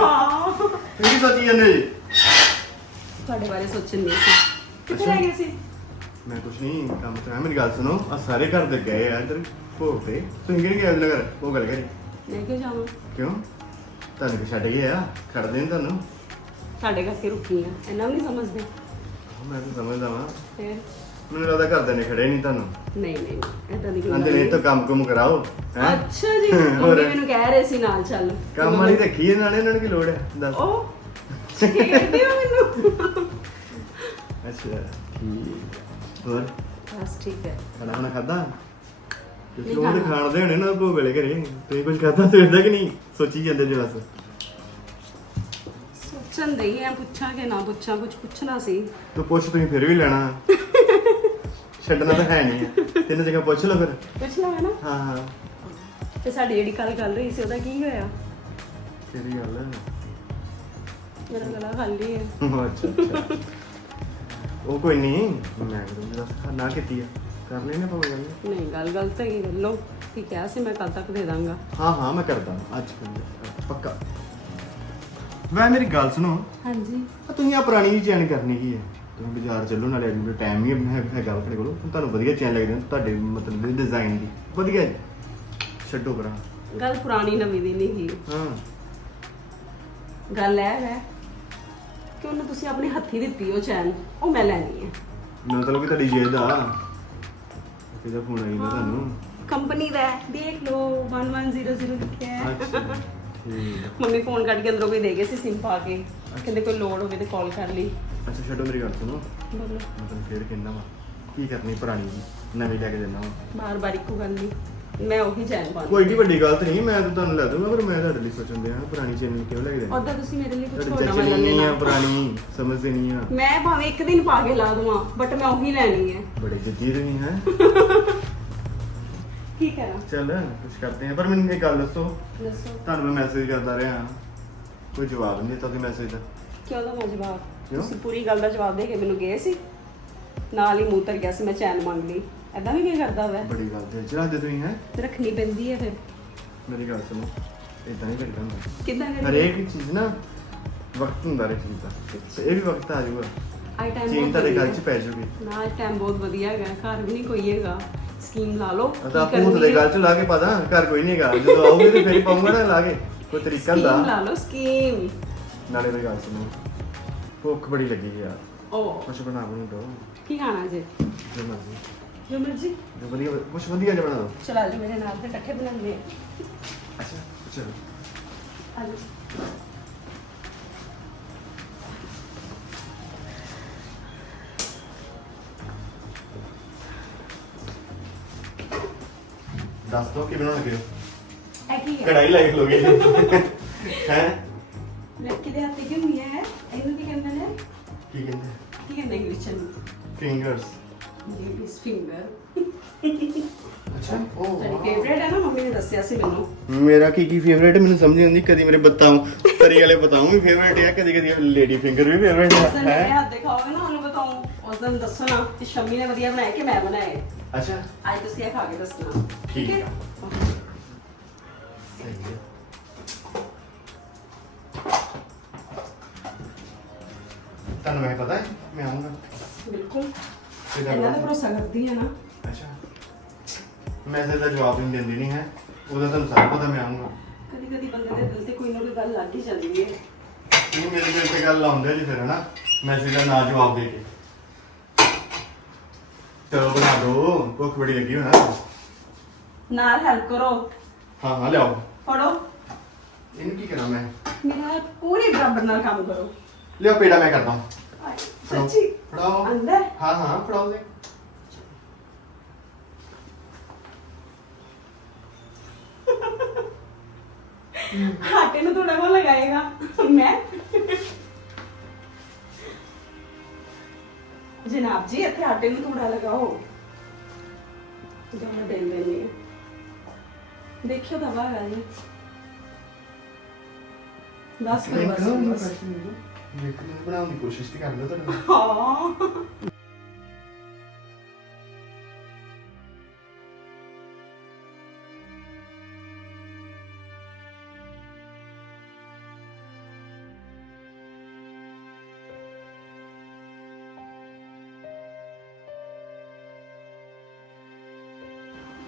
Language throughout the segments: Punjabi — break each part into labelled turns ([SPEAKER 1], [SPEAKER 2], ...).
[SPEAKER 1] ਹਾਂ
[SPEAKER 2] ਕੀ ਸੋਚੀ ਜਾਂਦੇ ਜੀ?
[SPEAKER 1] ਤੁਹਾਡੇ ਬਾਰੇ ਸੋਚਣ ਨਹੀਂ ਸੀ। ਕਿੱਥੇ ਗਏ ਸੀ?
[SPEAKER 2] ਮੈਂ ਕੁਛ ਨਹੀਂ ਕੰਮ ਤੇ ਆਇਆ ਮੇਰੀ ਗੱਲ ਸੁਣੋ। ਆ ਸਾਰੇ ਘਰ ਦੇ ਗਏ ਆ ਇੱਧਰ ਭੋਗ ਤੇ। ਤੁਸੀਂ ਕਿਹੜੇ ਗਏ ਅਗਲੇ ਘਰ ਉਹ ਗੱਲ ਕਰੀ
[SPEAKER 1] ਮੈਂ ਕਿਉਂ ਜਾਵਾਂ?
[SPEAKER 2] ਕਿਉਂ? ਤੁਹਾਨੂੰ ਕਿ ਛੱਡ ਗਏ ਆ? ਖੜਦੇ ਨੇ ਤੁਹਾਨੂੰ?
[SPEAKER 1] ਤੁਹਾਡੇ ਕਰਕੇ ਰੁਕੀ ਆ। ਇਹਨਾਂ ਨੂੰ ਨਹੀਂ ਸਮਝਦੇ
[SPEAKER 2] ਮੈਂ ਤਾਂ ਸਮਝਦਾ ਵਾਂ।
[SPEAKER 1] ਫਿਰ?
[SPEAKER 2] ਮੈਨੂੰ ਲੱਗਦਾ ਘਰਦੇ ਨੇ ਖੜੇ ਨਹੀਂ ਤੁਹਾਨੂੰ।
[SPEAKER 1] ਨਹੀਂ ਨਹੀਂ ਇਦਾਂ ਦੀ ਕੋਈ
[SPEAKER 2] ਅੰਦਰ
[SPEAKER 1] ਗੱਲ
[SPEAKER 2] ਇਹ
[SPEAKER 1] ਨਹੀਂ।
[SPEAKER 2] ਤਾਂ ਕੰਮ ਕੁਮ ਕਰਾਓ ਹੈਂ?
[SPEAKER 1] ਅੱਛਾ ਜੀ
[SPEAKER 2] ਹੋਰ?
[SPEAKER 1] ਮੰਮੀ ਮੈਨੂੰ ਕਹਿ ਰਹੇ ਸੀ ਨਾਲ ਚੱਲ।
[SPEAKER 2] ਕੰਮ ਵਾਲੀ ਰੱਖੀ ਇਹਨਾਂ ਨੇ ਇਹਨਾਂ ਨੂੰ ਕੀ ਲੋੜ ਹੈ? ਦੱਸ।
[SPEAKER 1] ਉਹ ਛੇੜਦੇ ਹੋ ਮੈਨੂੰ।
[SPEAKER 2] ਅੱਛਾ ਠੀਕ। ਹੋਰ?
[SPEAKER 1] ਬਸ ਠੀਕ ਹੈ।
[SPEAKER 2] ਖਾਣਾ ਖਾਣਾ ਖਾਦਾ
[SPEAKER 1] ਨਹੀਂ
[SPEAKER 2] ਤੁਸੀਂ ਉਹ ਤੇ
[SPEAKER 1] ਖਾਣਾ।
[SPEAKER 2] ਖਾਣਦੇ ਹੋਣੇ ਨਾ ਭੋਗ ਵੇਲੇ ਘਰੇ। ਤੁਸੀਂ ਕੁਝ ਖਾਦਾ ਸਵੇਰ ਕਿ ਨਹੀਂ? ਸੋਚੀ ਜਾਂਦੇ ਜੇ ਬਸ।
[SPEAKER 1] ਸੋਚਣ ਦੇ ਆ ਪੁੱਛਾਂ ਕਿ ਨਾ ਪੁੱਛਾਂ ਕੁਝ ਪੁੱਛਣਾ ਸੀ।
[SPEAKER 2] ਤੂੰ ਪੁੱਛ ਤੁਸੀਂ ਫਿਰ ਵੀ ਲੈਣਾ। ਛੱਡਣਾ ਤਾਂ ਹੈ ਨਹੀਂ। ਤਿੰਨ ਜਗ੍ਹਾ ਪੁੱਛ ਲਓ ਫਿਰ।
[SPEAKER 1] ਪੁੱਛ ਲਾ ਨਾ
[SPEAKER 2] ਹਾਂ ਹਾਂ।
[SPEAKER 1] ਤੇ ਸਾਡੀ ਜਿਹੜੀ ਕੱਲ ਗੱਲ ਹੋਈ ਸੀ ਉਹਦਾ ਕੀ ਹੋਇਆ?
[SPEAKER 2] ਕਿਹੜੀ ਗੱਲ। ਹੈ
[SPEAKER 1] ਮੇਰਾ ਗਲਾ ਖਾਲੀ ਹੈ।
[SPEAKER 2] ਅੱਛਾ ਅੱਛਾ। ਉਹ ਕੋਈ ਨਹੀਂ ਮੈਂ ਕਰੂੰਗਾ ਦੱਸ ਨਾ ਕੀਤੀ ਆ। ਕਰ ਲੈਣੇ ਪਵੇ ਗੱਲ
[SPEAKER 1] ਨਹੀਂ। ਗੱਲ ਗਲਤ ਹੈਗੀ ਲਓ ਕੀ ਕਿਹਾ ਸੀ ਮੈਂ ਕੱਲ ਤੱਕ ਦੇ ਦਾਂਗਾ।
[SPEAKER 2] ਹਾਂ ਹਾਂ ਮੈਂ ਕਰਦਾ। ਅੱਜ ਕਰ ਪੱਕਾ। ਵੈ ਮੇਰੀ ਗੱਲ ਸੁਣੋ।
[SPEAKER 1] ਹਾਂਜੀ।
[SPEAKER 2] ਆ ਤੁਸੀਂ ਆ ਪੁਰਾਣੀ ਜੀ ਚੈਨ ਕਰਨੀ ਕੀ ਹੈ? ਤੁਸੀਂ ਬਾਜ਼ਾਰ ਚੱਲੋ ਨਾਲੇ ਅੱਜ ਟਾਈਮ ਹੀ ਹੈ- ਹੈਗਾ ਆਪਣੇ ਕੋਲ। ਤੁਹਾਨੂੰ ਵਧੀਆ ਚੈਨ ਲੱਗਦੀ ਹੈ ਤੁਹਾਡੇ ਮਤਲਬ ਦੇ ਡਿਜ਼ਾਈਨ ਦੀ। ਵਧੀਆ ਜੀ। ਛੱਡੋ ਪਰਾਂ
[SPEAKER 1] ਗੱਲ ਪੁਰਾਣੀ ਨਵੀਂ ਦੀ ਨਹੀਂ ਸੀ
[SPEAKER 2] ਹਾਂ।
[SPEAKER 1] ਗੱਲ ਇਹ ਹੈ ਕਿ ਉਹਨੂੰ ਤੁਸੀਂ ਆਪਣੀ ਹੱਥੀ ਦਿੱਤੀ ਉਹ ਚੈਨ ਉਹ ਮੈਂ ਲੈਣੀ ਹੈ।
[SPEAKER 2] ਮਤਲਬ ਕਿ ਤੁਹਾਡੀ ਜੇਦ ਆ ਕਿਹਦਾ ਫੋਨ ਆਈ ਨਾ ਤੁਹਾਨੂੰ।
[SPEAKER 1] ਕੰਪਨੀ ਦਾ ਹੈ, ਦੇਖ ਲਓ 1100 ਲਿਖਿਆ ਹੈ।
[SPEAKER 2] ਅੱਛਾ। ਠੀਕ।
[SPEAKER 1] ਮੰਮੀ ਫੋਨ ਕੱਢ ਕੇ ਅੰਦਰੋਂ ਕੋਈ ਦੇ ਗਏ ਸੀ ਪਾ ਕੇ। ਕਹਿੰਦੇ ਕੋਈ ਲੋੜ ਹੋਵੇ ਤੇ ਕਾਲ ਕਰ ਲਈ।
[SPEAKER 2] ਅੱਛਾ ਛੱਡੋ ਮੇਰੀ ਗੱਲ ਸੁਣੋ।
[SPEAKER 1] ਬੋਲੋ।
[SPEAKER 2] ਮੈਂ ਤੁਹਾਨੂੰ ਫੇਰ ਕਹਿੰਦਾ ਵਾ ਕੀ ਕਰਨੀ ਪੁਰਾਣੀ ਜੀ? ਨਵੀਂ ਲੈ ਕੇ ਦੇਣਾ ਵਾ।
[SPEAKER 1] ਬਾਰ ਬਾਰ ਇੱਕੋ ਗੱਲ ਨਹੀਂ ਮੈਂ ਉਹੀ ਚੈਨ ਪਾਣੀ
[SPEAKER 2] ਕੋਈ ਏਡੀ ਵੱਡੀ ਗੱਲ ਤਾਂ ਨਹੀਂ ਮੈਂ ਤਾਂ ਤੁਹਾਨੂੰ ਲੈ ਦੂੰਗਾ ਪਰ ਮੈਂ ਤੁਹਾਡੇ ਲਈ ਸੋਚਣ ਦਿਆ ਪੁਰਾਣੀ ਚੈਨ ਕਿਉਂ ਲੈ ਕੇ
[SPEAKER 1] ਉਹਦਾ ਤੁਸੀਂ ਮੇਰੇ ਲਈ ਕੁਝ
[SPEAKER 2] ਤੁਹਾਡੀ
[SPEAKER 1] ਹੋਰ ਨਵਾਂ
[SPEAKER 2] ਚਾਚੀ
[SPEAKER 1] ਲੈ
[SPEAKER 2] ਨਹੀਂ। ਆ
[SPEAKER 1] ਲੈਣਾ
[SPEAKER 2] ਪੁਰਾਣੀ ਸਮਝਦੇ ਨਹੀਂ ਆ।
[SPEAKER 1] ਮੈਂ ਭਾਵੇਂ ਇੱਕ ਦਿਨ ਪਾ ਕੇ ਲਾ ਦਵਾਂ ਬਟ ਮੈਂ ਉਹੀ ਲੈਣੀ ਹੈ।
[SPEAKER 2] ਬੜੇ ਜੱਜੀ ਨਹੀਂ ਹੈ?
[SPEAKER 1] ਕੀ ਕਰਾਂ?
[SPEAKER 2] ਚੱਲ ਕੁਝ ਕਰਦੇ ਆ ਪਰ ਮੈਨੂੰ ਇੱਕ ਗੱਲ ਦੱਸੋ।
[SPEAKER 1] ਦੱਸੋ।
[SPEAKER 2] ਤੁਹਾਨੂੰ ਮੈਂ ਮੈਸੇਜ ਕਰਦਾ ਰਿਹਾ ਕੋਈ ਜਵਾਬ ਨਹੀਂ ਦਿੱਤਾ ਤੁਸੀਂ ਮੈਸੇਜ ਦਾ।
[SPEAKER 1] ਕਿਉਂ ਦਾ ਜਵਾਬ?
[SPEAKER 2] ਕਿਉਂ?
[SPEAKER 1] ਤੁਸੀਂ ਪੂਰੀ ਗੱਲ ਦਾ ਜਵਾਬ ਦੇ ਕੇ ਮੈਨੂੰ ਗਏ ਸੀ। ਨਾਲ ਹੀ ਮੂੰਹ ਤਰ ਗਿਆ ਸੀ ਮੈਂ ਚੈਨ ਮੰਗ ਲਈ। ਐਦਾਂ ਵੀ ਕੀ ਕਰਦਾ ਵੈ?
[SPEAKER 2] ਬੜੀ ਗੱਲ ਦਿਲ ਚ ਰੱਖ ਦੇ ਤੁਸੀਂ ਹੈ?
[SPEAKER 1] ਰੱਖਣੀ ਪੈਂਦੀ ਹੈ ਫਿਰ।
[SPEAKER 2] ਮੇਰੀ ਗੱਲ ਸੁਣੋ ਇਦਾਂ ਨਹੀਂ ਕਰੀਦਾ ਹੁੰਦਾ।
[SPEAKER 1] ਕਿੱਦਾਂ ਕਰੀਏ
[SPEAKER 2] ਹਰੇਕ ਚੀਜ਼ ਨਾ ਵਕਤ ਹੁੰਦਾ ਹਰ ਚੀਜ਼ ਦਾ। ਤੇ ਇਹ ਵੀ ਵਕਤ ਆ ਜਾਊਗਾ
[SPEAKER 1] ਆਈ ਟਾਈਮ
[SPEAKER 2] ਚੀਨ ਤੁਹਾਡੇ ਗੱਲ ਚ ਪੈ ਜੂਗੀ।
[SPEAKER 1] ਨਾ ਟਾਈਮ ਬਹੁਤ ਵਧੀਆ ਹੈਗਾ। ਘਰ ਵੀ ਨਹੀਂ ਕੋਈ ਹੈਗਾ। ਸਕੀਮ ਲਾ ਲਓ।
[SPEAKER 2] ਤਾਂ
[SPEAKER 1] ਕੀ
[SPEAKER 2] ਆਪੂ
[SPEAKER 1] ਕਰਨੀ
[SPEAKER 2] ਦੇ
[SPEAKER 1] ਹੈ?
[SPEAKER 2] ਗੱਲ ਚ ਲਾ ਕੇ ਪਤਾ ਘਰ ਕੋਈ ਨਹੀਂ ਹੈਗਾ। ਜਦੋਂ ਆਓਗੇ ਤੇ ਫੇਰ ਪਾਉਂਗਾ ਨਾ ਲਾ ਕੇ। ਕੋਈ ਤਰੀਕਾ
[SPEAKER 1] ਸਕੀਮ
[SPEAKER 2] ਹੁੰਦਾ
[SPEAKER 1] ਲਾ ਲਓ ਸਕੀਮ
[SPEAKER 2] ਨਾਲੇ ਮੇਰੀ ਗੱਲ ਸੁਣੋ। ਭੁੱਖ ਬੜੀ ਲੱਗੀ ਯਾਰ
[SPEAKER 1] ਓ।
[SPEAKER 2] ਕੁਛ ਬਣਾ ਬਣਾ ਦੋ।
[SPEAKER 1] ਕੀ ਖਾਣਾ ਜੇ?
[SPEAKER 2] ਜੋ ਮਰਜ਼ੀ।
[SPEAKER 1] ਜੋ ਮਰਜ਼ੀ।
[SPEAKER 2] ਜੋ ਵਧੀਆ ਕੁਛ ਵਧੀਆ ਜਿਹਾ ਬਣਾ ਦੋ।
[SPEAKER 1] ਚਲਾ ਜੀ ਮੇਰੇ ਨਾਲ ਤੇ ਇਕੱਠੇ ਬਣਾਉਂਦੇ ਆ।
[SPEAKER 2] ਅੱਛਾ ਚਲੋ
[SPEAKER 1] ਆਲੂ
[SPEAKER 2] ਦੱਸ ਦੋ ਕੀ ਬਣਾਉਣਾ ਕਿਉਂ
[SPEAKER 1] ਇਹ ਕੀ ਹੈ
[SPEAKER 2] ਕੜਾਈ ਲਾਈ ਲੋਗੇ ਹੈ?
[SPEAKER 1] ਲੜਕੀ ਦੇ ਹੱਥ ਕਿਉਂ ਨਹੀਂ ਹੈ? ਇਹਨੂੰ ਕੀ ਕਹਿੰਦੇ ਨੇ?
[SPEAKER 2] ਕੀ ਕਹਿੰਦੇ?
[SPEAKER 1] ਕੀ ਕਹਿੰਦੇ ਇੰਗਲਿਸ਼ ਚ?
[SPEAKER 2] ਫਿੰਗਰਸ
[SPEAKER 1] ਲੇਡੀਜ਼ ਫਿੰਗਰ
[SPEAKER 2] ਅੱਛਾ ਉਹ
[SPEAKER 1] ਤੇਰੀ ਫੇਵਰੇਟ ਹੈ ਨਾ? ਮੰਮੀ ਨੇ ਦੱਸਿਆ ਸੀ ਮੈਨੂੰ।
[SPEAKER 2] ਮੇਰਾ ਕੀ ਕੀ ਫੇਵਰੇਟ ਮੈਨੂੰ ਸਮਝ ਨਹੀਂ ਆਉਂਦੀ ਕਦੀ ਮੇਰੇ ਬਤਾਉ ਤਰੀ ਵਾਲੇ ਬਤਾਉ ਵੀ ਫੇਵਰੇਟ ਹੈ ਕਦੀ ਕਦੀ ਲੇਡੀ ਫਿੰਗਰ ਵੀ ਫੇਵਰੇਟ
[SPEAKER 1] ਉਸ ਦਿਨ ਮੇਰੇ
[SPEAKER 2] ਹੈ
[SPEAKER 1] ਹੱਥ ਦੇ ਖਾਓਗੇ ਨਾ ਉਹਨੂੰ ਬਤਾਉਂ। ਉਸ ਦਿਨ ਦੱਸੋ ਨਾ ਕਿ ਸ਼ਮੀ ਨੇ ਵਧੀਆ ਬਣਾਏ ਕਿ ਮੈਂ ਬਣਾਏ
[SPEAKER 2] ਅੱਛਾ।
[SPEAKER 1] ਅੱਜ ਤੁਸੀਂ ਇਹ ਖਾ ਕੇ ਦੱਸਣਾ।
[SPEAKER 2] ਠੀਕ
[SPEAKER 1] ਹੈ।
[SPEAKER 2] ਸਹੀ ਹੈ। ਤੁਹਾਨੂੰ ਮੈਂ ਪਤਾ ਹੈ ਮੈਂ ਆਉਂਗਾ
[SPEAKER 1] ਬਿਲਕੁਲ।
[SPEAKER 2] ਕਿਹਦਾ
[SPEAKER 1] ਇਹਨਾਂ ਦਾ
[SPEAKER 2] ਭਰੋਸਾ?
[SPEAKER 1] ਕਰਦੀ ਹੈ ਨਾ।
[SPEAKER 2] ਅੱਛਾ। ਮੈਸੇਜ ਦਾ ਜਵਾਬ ਨਹੀਂ ਦਿੰਦੀ ਨਹੀਂ ਹੈ ਉਹਦਾ ਤੁਹਾਨੂੰ ਸਾਰਾ ਪਤਾ ਮੈਂ ਆਉਂਗਾ
[SPEAKER 1] ਕਦੀ ਕਦੀ ਬੰਦੇ ਦੇ ਦਿਲ ਤੇ ਕੋਈ ਨਾ ਕੋਈ ਗੱਲ ਲੱਗ ਹੀ ਜਾਂਦੀ ਹੈ।
[SPEAKER 2] ਇਹ ਮੇਰੇ ਦਿਲ ਤੇ ਗੱਲ ਲਾਉਂਦੇ ਜੀ ਫਿਰ ਹਨਾ? ਮੈਸੇਜ ਦਾ ਨਾ ਜਵਾਬ ਦੇ ਕੇ। ਚਲੋ ਬਣਾ ਦੋ। ਭੁੱਖ ਬੜੀ ਲੱਗੀ ਹੋਣਾ
[SPEAKER 1] ਨਾਲ ਹੈਲਪ ਕਰੋ।
[SPEAKER 2] ਹਾਂ ਹਾਂ ਲਿਆਓ।
[SPEAKER 1] ਫੜੋ।
[SPEAKER 2] ਇਹਨੂੰ ਕੀ ਕਰਾਂ ਮੈਂ?
[SPEAKER 1] ਮੇਰਾ ਪੂਰੀ ਬਰਾਬਰ ਨਾਲ ਕੰਮ ਕਰੋ।
[SPEAKER 2] ਲਿਓ ਪੇੜਾ ਮੈਂ ਕਰਦਾ
[SPEAKER 1] ਆਏ, ਸੱਚੀ?
[SPEAKER 2] ਫੜਾਓ।
[SPEAKER 1] ਅੰਦਰ?
[SPEAKER 2] ਹਾਂ ਹਾਂ ਫੜਾਓ ਦੇ
[SPEAKER 1] ਆਟੇ ਨੂੰ ਥੋੜਾ ਬਹੁਤ ਲਗਾਏਗਾ। ਮੈਂ? ਜਨਾਬ ਜੀ ਇੱਥੇ ਆਟੇ ਨੂੰ ਥੋੜਾ ਲਗਾਓ। ਬੇਲ ਦੇਖਿਓ ਦਵਾ ਹੈਗਾ ਜੀ ਬਸ ਕਰੋ ਬਸ ਕਰੋ, ਬਸ
[SPEAKER 2] ਦੇਖਣ ਨੂੰ ਬਣਾਉਣ ਦੀ ਕੋਸ਼ਿਸ਼ ਤੇ ਕਰਦਾ ਤੁਹਾਨੂੰ
[SPEAKER 1] ਹਾਂ